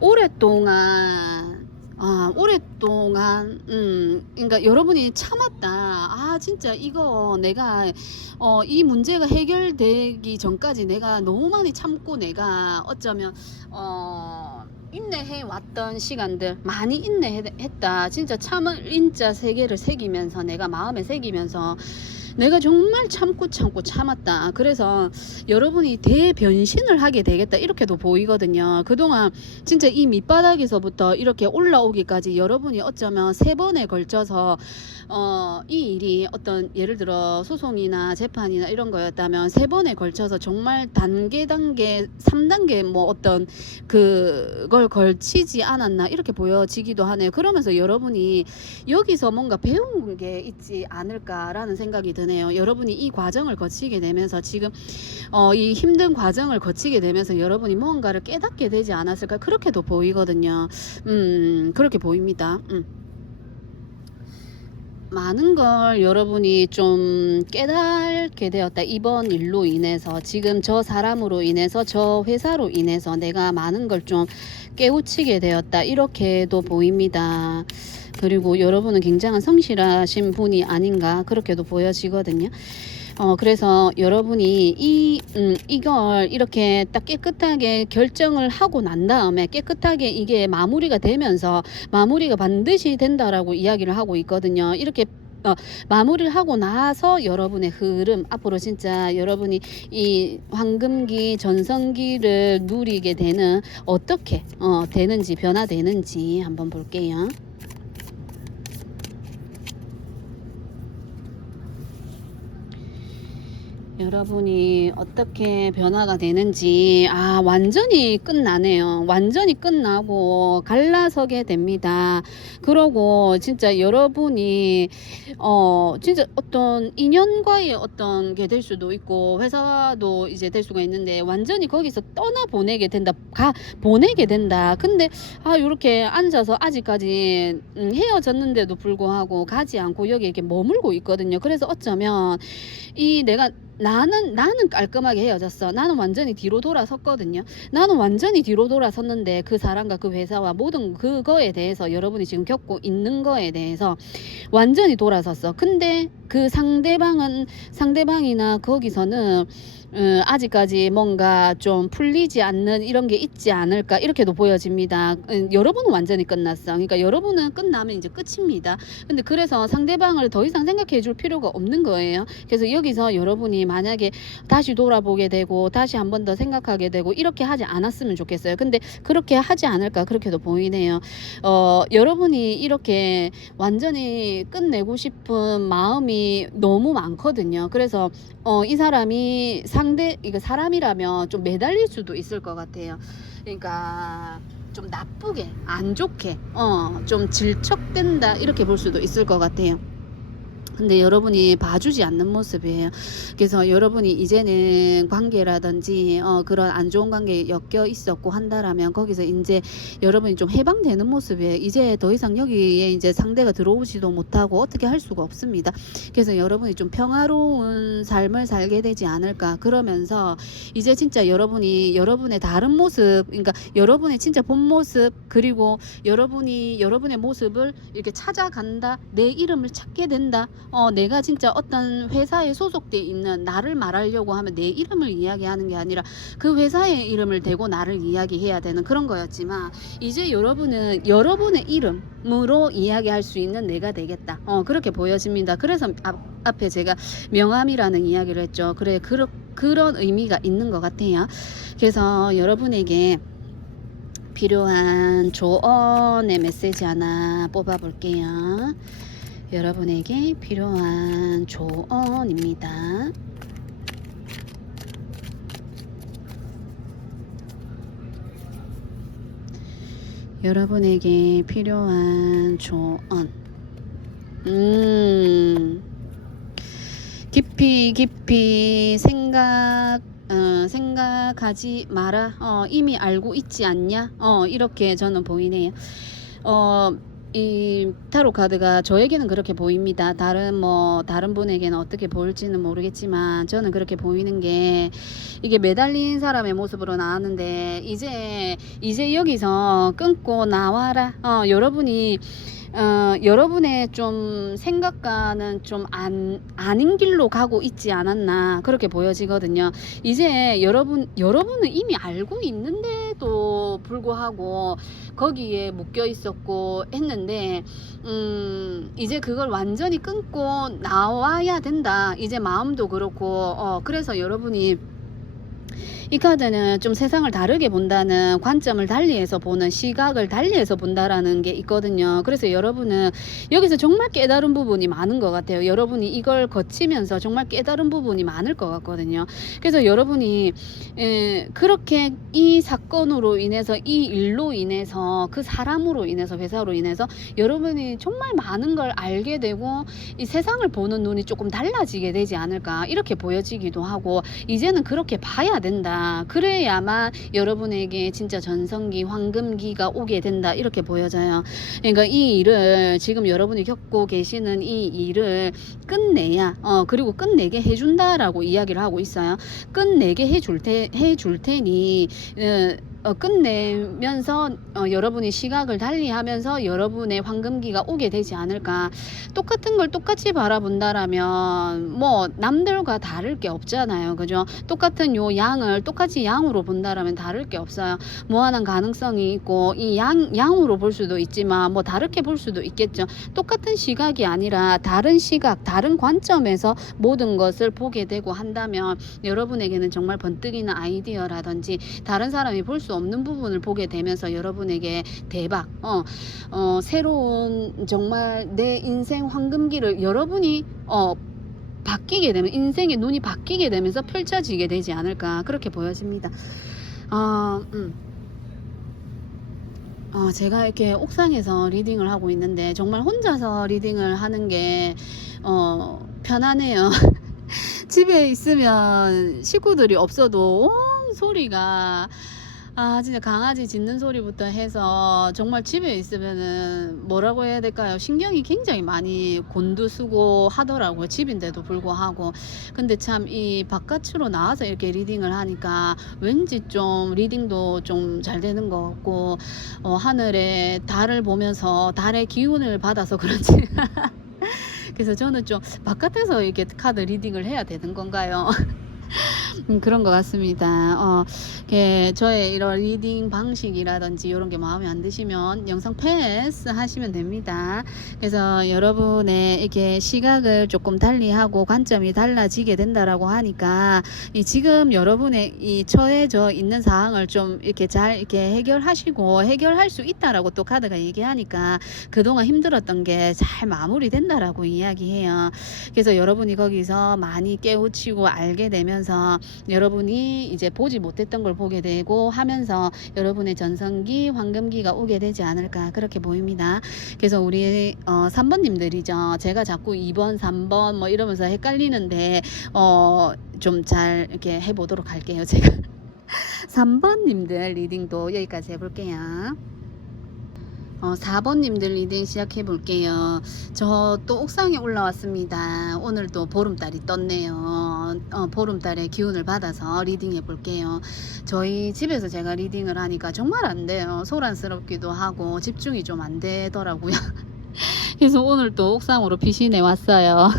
오랫동안 그러니까 여러분이 참았다. 진짜 이거 내가 이 문제가 해결되기 전까지 내가 너무 많이 참고 내가 어쩌면 인내해 왔던 시간들 많이 인내했다. 진짜 참을 인자 세 개를 새기면서 내가 마음에 새기면서 내가 정말 참고 참았다. 그래서 여러분이 대변신을 하게 되겠다 이렇게도 보이거든요. 그동안 진짜 이 밑바닥에서부터 이렇게 올라오기까지 여러분이 어쩌면 3번에 걸쳐서 이 일이 어떤 예를 들어 소송이나 재판이나 이런 거였다면 3번에 걸쳐서 정말 단계 3단계 뭐 어떤 그걸 걸치지 않았나 이렇게 보여지기도 하네요. 그러면서 여러분이 여기서 뭔가 배운 게 있지 않을까라는 생각이 드네요. 여러분이 이 과정을 거치게 되면서 지금 이 힘든 과정을 거치게 되면서 여러분이 뭔가를 깨닫게 되지 않았을까 그렇게도 보이거든요. 그렇게 보입니다. 많은 걸 여러분이 좀 깨닫게 되었다. 이번 일로 인해서, 지금 저 사람으로 인해서, 저 회사로 인해서 내가 많은 걸 좀 깨우치게 되었다. 이렇게도 보입니다. 그리고 여러분은 굉장한 성실하신 분이 아닌가 그렇게도 보여지거든요. 그래서 여러분이 이걸 이렇게 딱 깨끗하게 결정을 하고 난 다음에 깨끗하게 이게 마무리가 되면서, 마무리가 반드시 된다라고 이야기를 하고 있거든요. 이렇게 마무리를 하고 나서 여러분의 흐름, 앞으로 진짜 여러분이 이 황금기 전성기를 누리게 되는, 어떻게 되는지, 변화되는지 한번 볼게요. 여러분이 어떻게 변화가 되는지, 완전히 끝나네요. 완전히 끝나고 갈라서게 됩니다. 그러고 진짜 여러분이 진짜 어떤 인연과의 어떤 게 될 수도 있고, 회사도 이제 될 수가 있는데, 완전히 거기서 떠나 보내게 된다. 보내게 된다. 근데 이렇게 앉아서 아직까지 헤어졌는데도 불구하고 가지 않고 여기 이렇게 머물고 있거든요. 그래서 어쩌면 나는 깔끔하게 헤어졌어. 나는 완전히 뒤로 돌아섰거든요. 나는 완전히 뒤로 돌아섰는데 그 사람과 그 회사와 모든 그거에 대해서, 여러분이 지금 겪고 있는 거에 대해서 완전히 돌아섰어. 근데 그 상대방이나 거기서는 아직까지 뭔가 좀 풀리지 않는 이런 게 있지 않을까 이렇게도 보여집니다. 여러분은 완전히 끝났어. 그러니까 여러분은 끝나면 이제 끝입니다. 근데 그래서 상대방을 더 이상 생각해 줄 필요가 없는 거예요. 그래서 여기서 여러분이 만약에 다시 돌아보게 되고 다시 한 번 더 생각하게 되고 이렇게 하지 않았으면 좋겠어요. 근데 그렇게 하지 않을까 그렇게도 보이네요. 여러분이 이렇게 완전히 끝내고 싶은 마음이 너무 많거든요. 그래서 이 사람이 이거 사람이라면 좀 매달릴 수도 있을 것 같아요. 그러니까 좀 나쁘게, 안 좋게, 좀 질척된다 이렇게 볼 수도 있을 것 같아요. 근데 여러분이 봐주지 않는 모습이에요. 그래서 여러분이 이제는 관계라든지 그런 안 좋은 관계에 엮여 있었고 한다라면 거기서 이제 여러분이 좀 해방되는 모습이에요. 이제 더 이상 여기에 이제 상대가 들어오지도 못하고 어떻게 할 수가 없습니다. 그래서 여러분이 좀 평화로운 삶을 살게 되지 않을까. 그러면서 이제 진짜 여러분이 여러분의 다른 모습, 그러니까 여러분의 진짜 본 모습, 그리고 여러분이 여러분의 모습을 이렇게 찾아간다. 내 이름을 찾게 된다. 내가 진짜 어떤 회사에 소속돼 있는, 나를 말하려고 하면 내 이름을 이야기하는 게 아니라 그 회사의 이름을 대고 나를 이야기해야 되는 그런 거였지만, 이제 여러분은 여러분의 이름으로 이야기할 수 있는 내가 되겠다. 그렇게 보여집니다. 그래서 앞에 제가 명함이라는 이야기를 했죠. 그래, 그런 의미가 있는 것 같아요. 그래서 여러분에게 필요한 조언의 메시지 하나 뽑아 볼게요. 여러분에게 필요한 조언입니다. 여러분에게 필요한 조언. 깊이 생각하지 마라. 이미 알고 있지 않냐? 이렇게 저는 보이네요. 이 타로 카드가 저에게는 그렇게 보입니다. 다른 분에게는 어떻게 보일지는 모르겠지만 저는 그렇게 보이는 게, 이게 매달린 사람의 모습으로 나왔는데 이제 여기서 끊고 나와라. 여러분이 여러분의 좀 생각과는 좀 아닌 길로 가고 있지 않았나 그렇게 보여지거든요. 이제 여러분은 이미 알고 있는데도 불구하고 거기에 묶여 있었고 했는데, 이제 그걸 완전히 끊고 나와야 된다. 이제 마음도 그렇고, 그래서 여러분이 이 카드는 좀 세상을 다르게 본다는 관점을 달리해서 보는, 시각을 달리해서 본다라는 게 있거든요. 그래서 여러분은 여기서 정말 깨달은 부분이 많은 것 같아요. 여러분이 이걸 거치면서 정말 깨달은 부분이 많을 것 같거든요. 그래서 여러분이 그렇게 이 사건으로 인해서, 이 일로 인해서, 그 사람으로 인해서, 회사로 인해서 여러분이 정말 많은 걸 알게 되고 이 세상을 보는 눈이 조금 달라지게 되지 않을까 이렇게 보여지기도 하고, 이제는 그렇게 봐야 된다. 않을까. 그래야만 여러분에게 진짜 전성기, 황금기가 오게 된다. 이렇게 보여져요. 그러니까 이 일을 지금 여러분이 겪고 계시는 이 일을 끝내야 그리고 끝내게 해준다라고 이야기를 하고 있어요. 끝내게 해줄 테니 끝내면서 여러분이 시각을 달리하면서 여러분의 황금기가 오게 되지 않을까. 똑같은 걸 똑같이 바라본다라면 뭐 남들과 다를 게 없잖아요. 그죠? 똑같은 요 양을 똑같이 양으로 본다라면 다를 게 없어요. 무한한 가능성이 있고 이 양으로 볼 수도 있지만 뭐 다르게 볼 수도 있겠죠. 똑같은 시각이 아니라 다른 시각, 다른 관점에서 모든 것을 보게 되고 한다면 여러분에게는 정말 번뜩이는 아이디어라든지 다른 사람이 볼 수 없는 부분을 보게 되면서 여러분에게 대박, 새로운 정말 내 인생 황금기를 여러분이 바뀌게 되면 인생의 눈이 바뀌게 되면서 펼쳐지게 되지 않을까 그렇게 보여집니다. 제가 이렇게 옥상에서 리딩을 하고 있는데 정말 혼자서 리딩을 하는 게 편하네요. 집에 있으면 식구들이 없어도 온 소리가 진짜 강아지 짖는 소리부터 해서 정말 집에 있으면은 뭐라고 해야 될까요? 신경이 굉장히 많이 곤두서고 하더라고요. 집인데도 불구하고. 근데 참 이 바깥으로 나와서 이렇게 리딩을 하니까 왠지 좀 리딩도 좀 잘 되는 것 같고 하늘에 달을 보면서 달의 기운을 받아서 그런지 그래서 저는 좀 바깥에서 이렇게 카드 리딩을 해야 되는 건가요? 그런 것 같습니다. 저의 이런 리딩 방식이라든지 이런 게 마음에 안 드시면 영상 패스 하시면 됩니다. 그래서 여러분의 이렇게 시각을 조금 달리하고 관점이 달라지게 된다라고 하니까 지금 여러분의 이 처해져 있는 상황을 좀 이렇게 잘 이렇게 해결하시고 해결할 수 있다라고 또 카드가 얘기하니까 그동안 힘들었던 게 잘 마무리된다라고 이야기해요. 그래서 여러분이 거기서 많이 깨우치고 알게 되면서 여러분이 이제 보지 못했던 걸 보게 되고 하면서 여러분의 전성기, 황금기가 오게 되지 않을까 그렇게 보입니다. 그래서 우리 3번님들이죠. 제가 자꾸 2번, 3번 뭐 이러면서 헷갈리는데 좀 잘 이렇게 해보도록 할게요. 제가 3번님들 리딩도 여기까지 해볼게요. 4번님들 리딩 시작해 볼게요. 저 또 옥상에 올라왔습니다. 오늘 또 보름달이 떴네요. 보름달의 기운을 받아서 리딩 해 볼게요. 저희 집에서 제가 리딩을 하니까 정말 안 돼요. 소란스럽기도 하고 집중이 좀 안 되더라고요. 그래서 오늘 또 옥상으로 피신해 왔어요.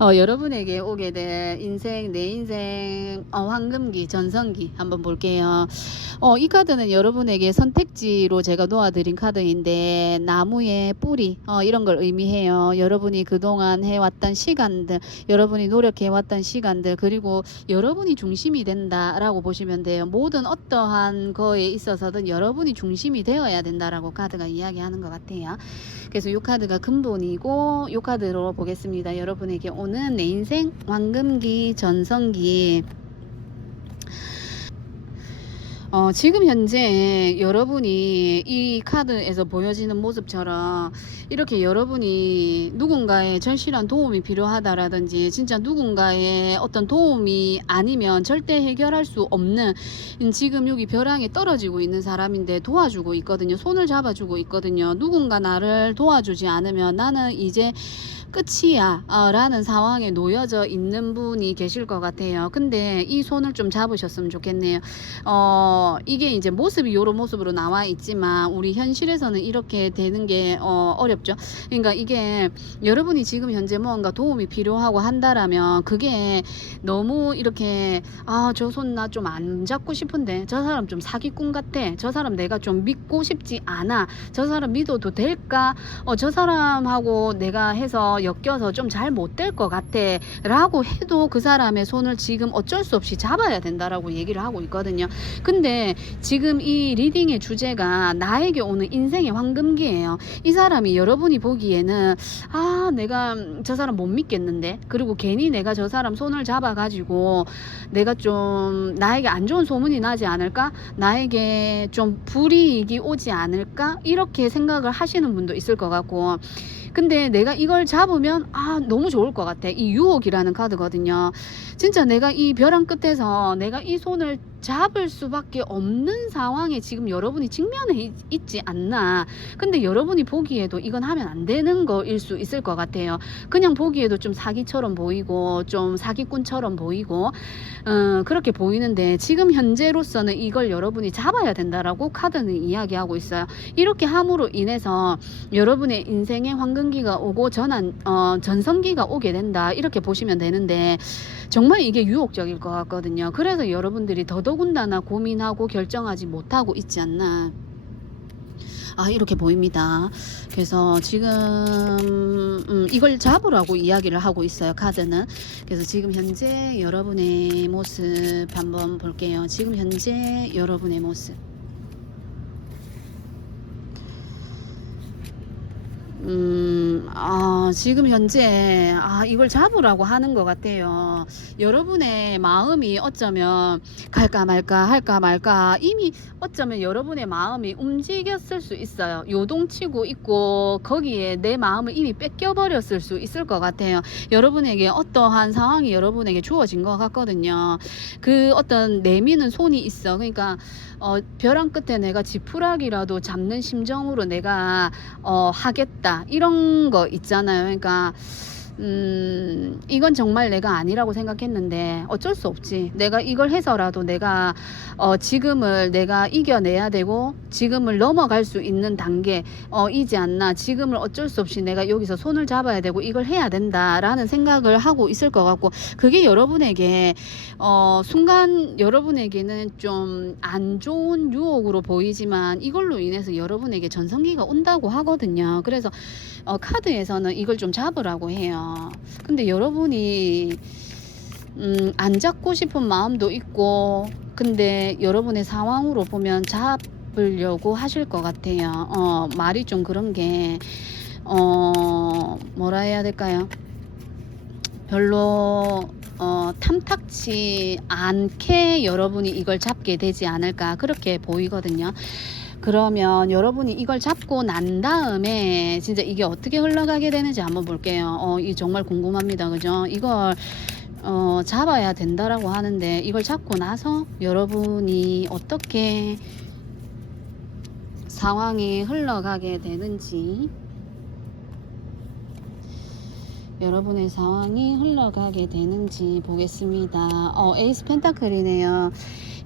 여러분에게 오게 될 인생, 내 인생 황금기, 전성기 한번 볼게요. 이 카드는 여러분에게 선택지로 제가 놓아드린 카드인데 나무의 뿌리 이런 걸 의미해요. 여러분이 그동안 해왔던 시간들, 여러분이 노력해왔던 시간들, 그리고 여러분이 중심이 된다라고 보시면 돼요. 모든 어떠한 거에 있어서든 여러분이 중심이 되어야 된다라고 카드가 이야기하는 것 같아요. 그래서 이 카드가 근본이고 이 카드로 보겠습니다. 여러분에게 오는 내 인생 황금기, 전성기. 지금 현재 여러분이 이 카드에서 보여지는 모습처럼 이렇게 여러분이 누군가의 절실한 도움이 필요하다라든지 진짜 누군가의 어떤 도움이 아니면 절대 해결할 수 없는 지금 여기 벼랑에 떨어지고 있는 사람인데 도와주고 있거든요. 손을 잡아주고 있거든요. 누군가 나를 도와주지 않으면 나는 이제 끝이야 라는 상황에 놓여져 있는 분이 계실 것 같아요. 근데 이 손을 좀 잡으셨으면 좋겠네요. 이게 이제 모습이 요런 모습으로 나와 있지만 우리 현실에서는 이렇게 되는 게 어렵죠. 그러니까 이게 여러분이 지금 현재 뭔가 도움이 필요하고 한다라면 그게 너무 이렇게 저 손 나 좀 안 잡고 싶은데 저 사람 좀 사기꾼 같아, 저 사람 내가 좀 믿고 싶지 않아, 저 사람 믿어도 될까, 저 사람하고 내가 해서 엮여서 좀 잘 못 될 것 같아 라고 해도 그 사람의 손을 지금 어쩔 수 없이 잡아야 된다라고 얘기를 하고 있거든요. 근데 지금 이 리딩의 주제가 나에게 오는 인생의 황금기예요. 이 사람이 여러분이 보기에는 내가 저 사람 못 믿겠는데, 그리고 괜히 내가 저 사람 손을 잡아 가지고 내가 좀 나에게 안 좋은 소문이 나지 않을까, 나에게 좀 불이익이 오지 않을까, 이렇게 생각을 하시는 분도 있을 것 같고, 근데 내가 이걸 잡으면 너무 좋을 것 같아. 이 유혹이라는 카드거든요. 진짜 내가 이 벼랑 끝에서 내가 이 손을 잡을 수밖에 없는 상황에 지금 여러분이 직면해 있지 않나. 근데 여러분이 보기에도 이건 하면 안 되는 거일 수 있을 것 같아요. 그냥 보기에도 좀 사기처럼 보이고 좀 사기꾼처럼 보이고 그렇게 보이는데, 지금 현재로서는 이걸 여러분이 잡아야 된다라고 카드는 이야기하고 있어요. 이렇게 함으로 인해서 여러분의 인생에 황금기가 오고 전성기가 오게 된다, 이렇게 보시면 되는데, 정말 이게 유혹적일 것 같거든요. 그래서 여러분들이 더더군다나 고민하고 결정하지 못하고 있지 않나, 이렇게 보입니다. 그래서 지금 이걸 잡으라고 이야기를 하고 있어요, 카드는. 그래서 지금 현재 여러분의 모습 한번 볼게요. 지금 현재 여러분의 모습. 지금 현재 이걸 잡으라고 하는 것 같아요. 여러분의 마음이 어쩌면 갈까 말까 할까 말까, 이미 어쩌면 여러분의 마음이 움직였을 수 있어요. 요동치고 있고 거기에 내 마음을 이미 뺏겨버렸을 수 있을 것 같아요. 여러분에게 어떠한 상황이 여러분에게 주어진 것 같거든요. 그 어떤 내미는 손이 있어. 그러니까 벼랑 끝에 내가 지푸라기라도 잡는 심정으로 내가 하겠다, 이런 거 있잖아요. 그러니까 이건 정말 내가 아니라고 생각했는데 어쩔 수 없지. 내가 이걸 해서라도 내가 지금을 내가 이겨내야 되고 지금을 넘어갈 수 있는 단계 이지 않나. 지금을 어쩔 수 없이 내가 여기서 손을 잡아야 되고 이걸 해야 된다라는 생각을 하고 있을 것 같고, 그게 여러분에게 순간 여러분에게는 좀 안 좋은 유혹으로 보이지만 이걸로 인해서 여러분에게 전성기가 온다고 하거든요. 그래서 카드에서는 이걸 좀 잡으라고 해요. 근데 여러분이 안 잡고 싶은 마음도 있고, 근데 여러분의 상황으로 보면 잡으려고 하실 것 같아요. 말이 좀 그런 게 뭐라 해야 될까요? 별로 탐탁치 않게 여러분이 이걸 잡게 되지 않을까, 그렇게 보이거든요. 그러면 여러분이 이걸 잡고 난 다음에 진짜 이게 어떻게 흘러가게 되는지 한번 볼게요. 이 정말 궁금합니다. 그죠? 이걸 잡아야 된다라고 하는데, 이걸 잡고 나서 여러분이 어떻게 상황이 흘러가게 되는지, 여러분의 상황이 흘러가게 되는지 보겠습니다. 에이스 펜타클이네요.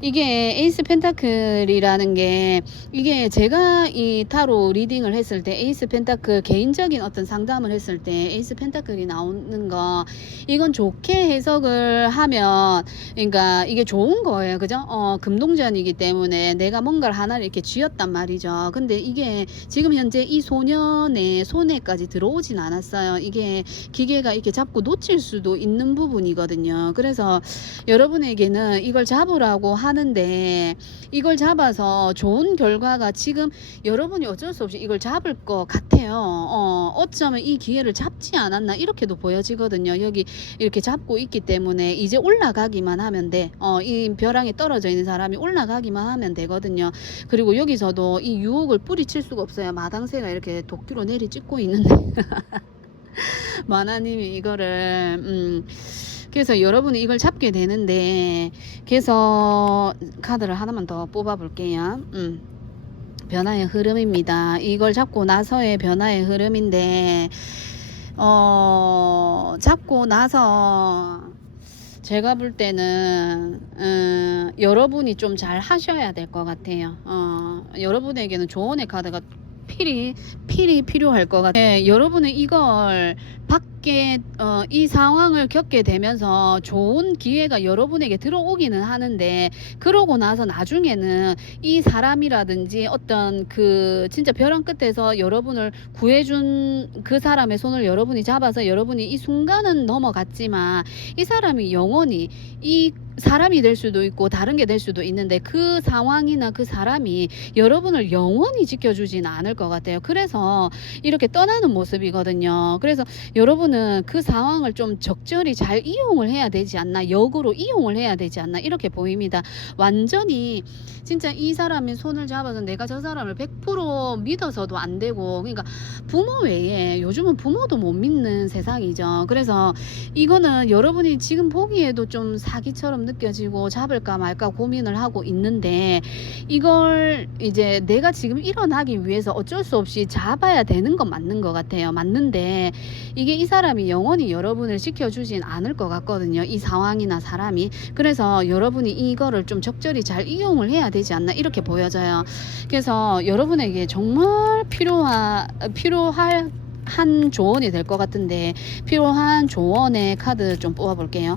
이게 에이스 펜타클이라는 게, 이게 제가 이 타로 리딩을 했을 때, 에이스 펜타클 개인적인 어떤 상담을 했을 때 에이스 펜타클이 나오는 거, 이건 좋게 해석을 하면, 그러니까 이게 좋은 거예요. 그죠? 금동전이기 때문에 내가 뭔가를 하나를 이렇게 쥐었단 말이죠. 근데 이게 지금 현재 이 소년의 손에까지 들어오진 않았어요. 이게 기계가 이렇게 잡고 놓칠 수도 있는 부분이거든요. 그래서 여러분에게는 이걸 잡으라고 하는데, 이걸 잡아서 좋은 결과가 지금 여러분이 어쩔 수 없이 이걸 잡을 것 같아요. 어쩌면 이 기회를 잡지 않았나, 이렇게도 보여지거든요. 여기 이렇게 잡고 있기 때문에 이제 올라가기만 하면 돼. 이 벼랑에 떨어져 있는 사람이 올라가기만 하면 되거든요. 그리고 여기서도 이 유혹을 뿌리칠 수가 없어요. 마당새가 이렇게 도끼로 내리 찍고 있는데 만화님이 이거를 그래서 여러분이 이걸 잡게 되는데, 그래서 카드를 하나만 더 뽑아 볼게요. 변화의 흐름입니다. 이걸 잡고 나서의 변화의 흐름인데, 잡고 나서 제가 볼 때는 여러분이 좀 잘 하셔야 될 것 같아요. 여러분에게는 조언의 카드가 필히 필요할 것 같아요. 여러분은 이걸 밖에 이 상황을 겪게 되면서 좋은 기회가 여러분에게 들어오기는 하는데, 그러고 나서 나중에는 이 사람이라든지 어떤 그 진짜 벼랑 끝에서 여러분을 구해준 그 사람의 손을 여러분이 잡아서 여러분이 이 순간은 넘어갔지만 이 사람이 영원히 이 사람이 될 수도 있고 다른 게 될 수도 있는데 그 상황이나 그 사람이 여러분을 영원히 지켜주지는 않을 것 같아요. 그래서 이렇게 떠나는 모습이거든요. 그래서 여러분은 그 상황을 좀 적절히 잘 이용을 해야 되지 않나, 역으로 이용을 해야 되지 않나 이렇게 보입니다. 완전히 진짜 이 사람이 손을 잡아서 내가 저 사람을 100% 믿어서도 안 되고, 그러니까 부모 외에 요즘은 부모도 못 믿는 세상이죠. 그래서 이거는 여러분이 지금 보기에도 좀 사기처럼 느껴지고 잡을까 말까 고민을 하고 있는데, 이걸 이제 내가 지금 일어나기 위해서 어쩔 수 없이 잡아야 되는 건 맞는 것 같아요. 맞는데 이게 이 사람이 영원히 여러분을 지켜주진 않을 것 같거든요. 이 상황이나 사람이. 그래서 여러분이 이거를 좀 적절히 잘 이용을 해야 되지 않나 이렇게 보여져요. 그래서 여러분에게 정말 필요할 한 조언이 될 것 같은데, 필요한 조언의 카드 좀 뽑아 볼게요.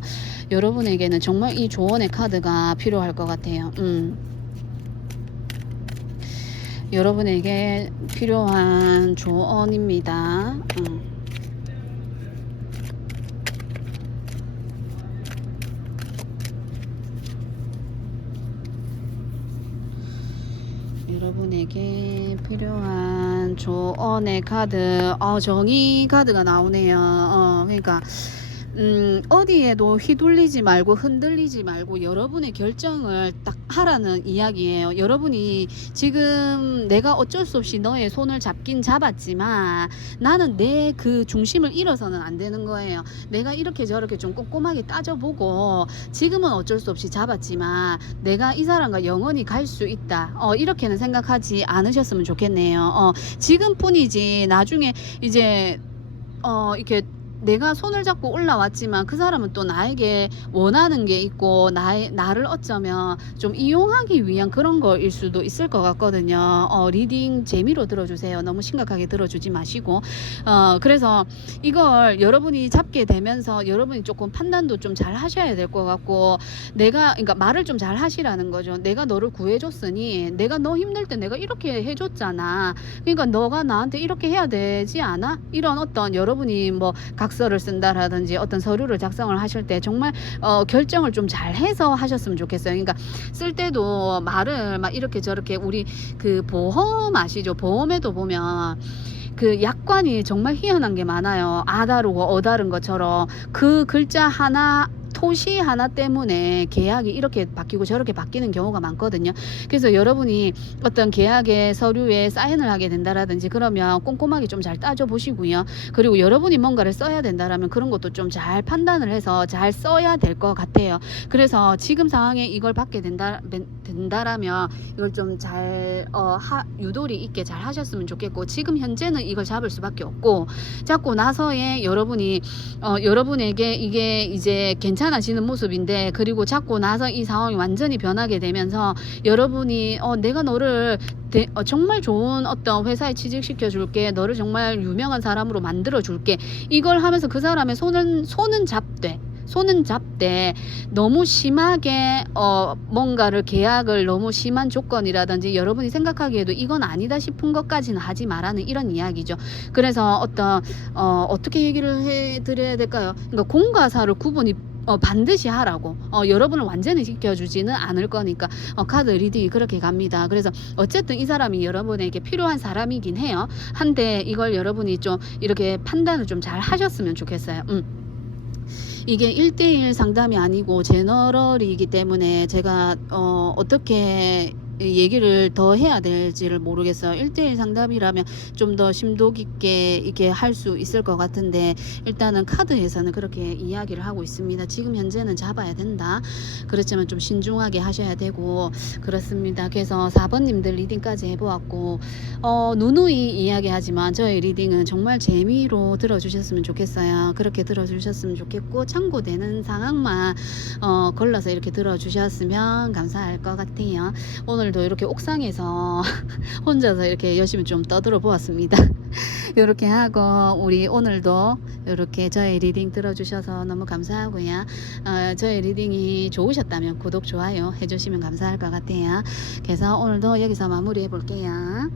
여러분에게는 정말 이 조언의 카드가 필요할 것 같아요. 여러분에게 필요한 조언입니다. 여러분에게 필요한 조언의 카드, 정의 카드가 나오네요. 그러니까 어디에도 휘둘리지 말고 흔들리지 말고 여러분의 결정을 딱 하라는 이야기예요. 여러분이 지금 내가 어쩔 수 없이 너의 손을 잡긴 잡았지만 나는 내 그 중심을 잃어서는 안 되는 거예요. 내가 이렇게 저렇게 좀 꼼꼼하게 따져보고 지금은 어쩔 수 없이 잡았지만 내가 이 사람과 영원히 갈 수 있다. 이렇게는 생각하지 않으셨으면 좋겠네요. 지금뿐이지 나중에 이제 이렇게 내가 손을 잡고 올라왔지만 그 사람은 또 나에게 원하는 게 있고 나를 어쩌면 좀 이용하기 위한 그런 거일 수도 있을 것 같거든요. 리딩 재미로 들어주세요. 너무 심각하게 들어주지 마시고. 그래서 이걸 여러분이 잡게 되면서 여러분이 조금 판단도 좀 잘 하셔야 될 것 같고, 그러니까 말을 좀 잘 하시라는 거죠. 내가 너를 구해줬으니 내가 너 힘들 때 내가 이렇게 해줬잖아. 그러니까 너가 나한테 이렇게 해야 되지 않아? 이런 어떤 여러분이 뭐 각서를 쓴다라든지 어떤 서류를 작성을 하실 때 정말 결정을 좀 잘해서 하셨으면 좋겠어요. 그러니까 쓸 때도 말을 막 이렇게 저렇게, 우리 그 보험 아시죠? 보험에도 보면 그 약관이 정말 희한한 게 많아요. 아다르고 어다른 것처럼 그 글자 하나, 토시 하나 때문에 계약이 이렇게 바뀌고 저렇게 바뀌는 경우가 많거든요. 그래서 여러분이 어떤 계약의 서류에 사인을 하게 된다라든지 그러면 꼼꼼하게 좀 잘 따져 보시고요. 그리고 여러분이 뭔가를 써야 된다라면 그런 것도 좀 잘 판단을 해서 잘 써야 될 것 같아요. 그래서 지금 상황에 이걸 받게 된다라면 이걸 좀 잘 유도리 있게 잘 하셨으면 좋겠고, 지금 현재는 이걸 잡을 수밖에 없고, 잡고 나서의 여러분이 여러분에게 이게 이제 괜찮아지는 모습인데, 그리고 잡고 나서 이 상황이 완전히 변하게 되면서 여러분이 내가 너를 정말 좋은 어떤 회사에 취직시켜 줄게, 너를 정말 유명한 사람으로 만들어 줄게, 이걸 하면서 그 사람의 손은 잡되 너무 심하게 뭔가를 계약을 너무 심한 조건이라든지 여러분이 생각하기에도 이건 아니다 싶은 것까지는 하지 말라는 이런 이야기죠. 그래서 어떻게 얘기를 해드려야 될까요? 그러니까 공과 사를 구분이 반드시 하라고. 여러분을 완전히 지켜주지는 않을 거니까 카드 리딩이 그렇게 갑니다. 그래서 어쨌든 이 사람이 여러분에게 필요한 사람이긴 해요. 한데 이걸 여러분이 좀 이렇게 판단을 좀 잘 하셨으면 좋겠어요. 이게 1대1 상담이 아니고 제너럴이기 때문에 제가 어떻게 얘기를 더 해야 될지를 모르겠어요. 1대1 상담이라면 좀 더 심도 깊게 이렇게 할 수 있을 것 같은데, 일단은 카드에서는 그렇게 이야기를 하고 있습니다. 지금 현재는 잡아야 된다. 그렇지만 좀 신중하게 하셔야 되고 그렇습니다. 그래서 4번님들 리딩까지 해보았고, 누누이 이야기하지만 저의 리딩은 정말 재미로 들어주셨으면 좋겠어요. 그렇게 들어주셨으면 좋겠고, 참고되는 상황만 걸러서 이렇게 들어주셨으면 감사할 것 같아요. 오늘도 이렇게 옥상에서 혼자서 이렇게 열심히 좀 떠들어 보았습니다. 이렇게 하고 우리 오늘도 이렇게 저의 리딩 들어주셔서 너무 감사하고요. 저의 리딩이 좋으셨다면 구독, 좋아요 해주시면 감사할 것 같아요. 그래서 오늘도 여기서 마무리해 볼게요.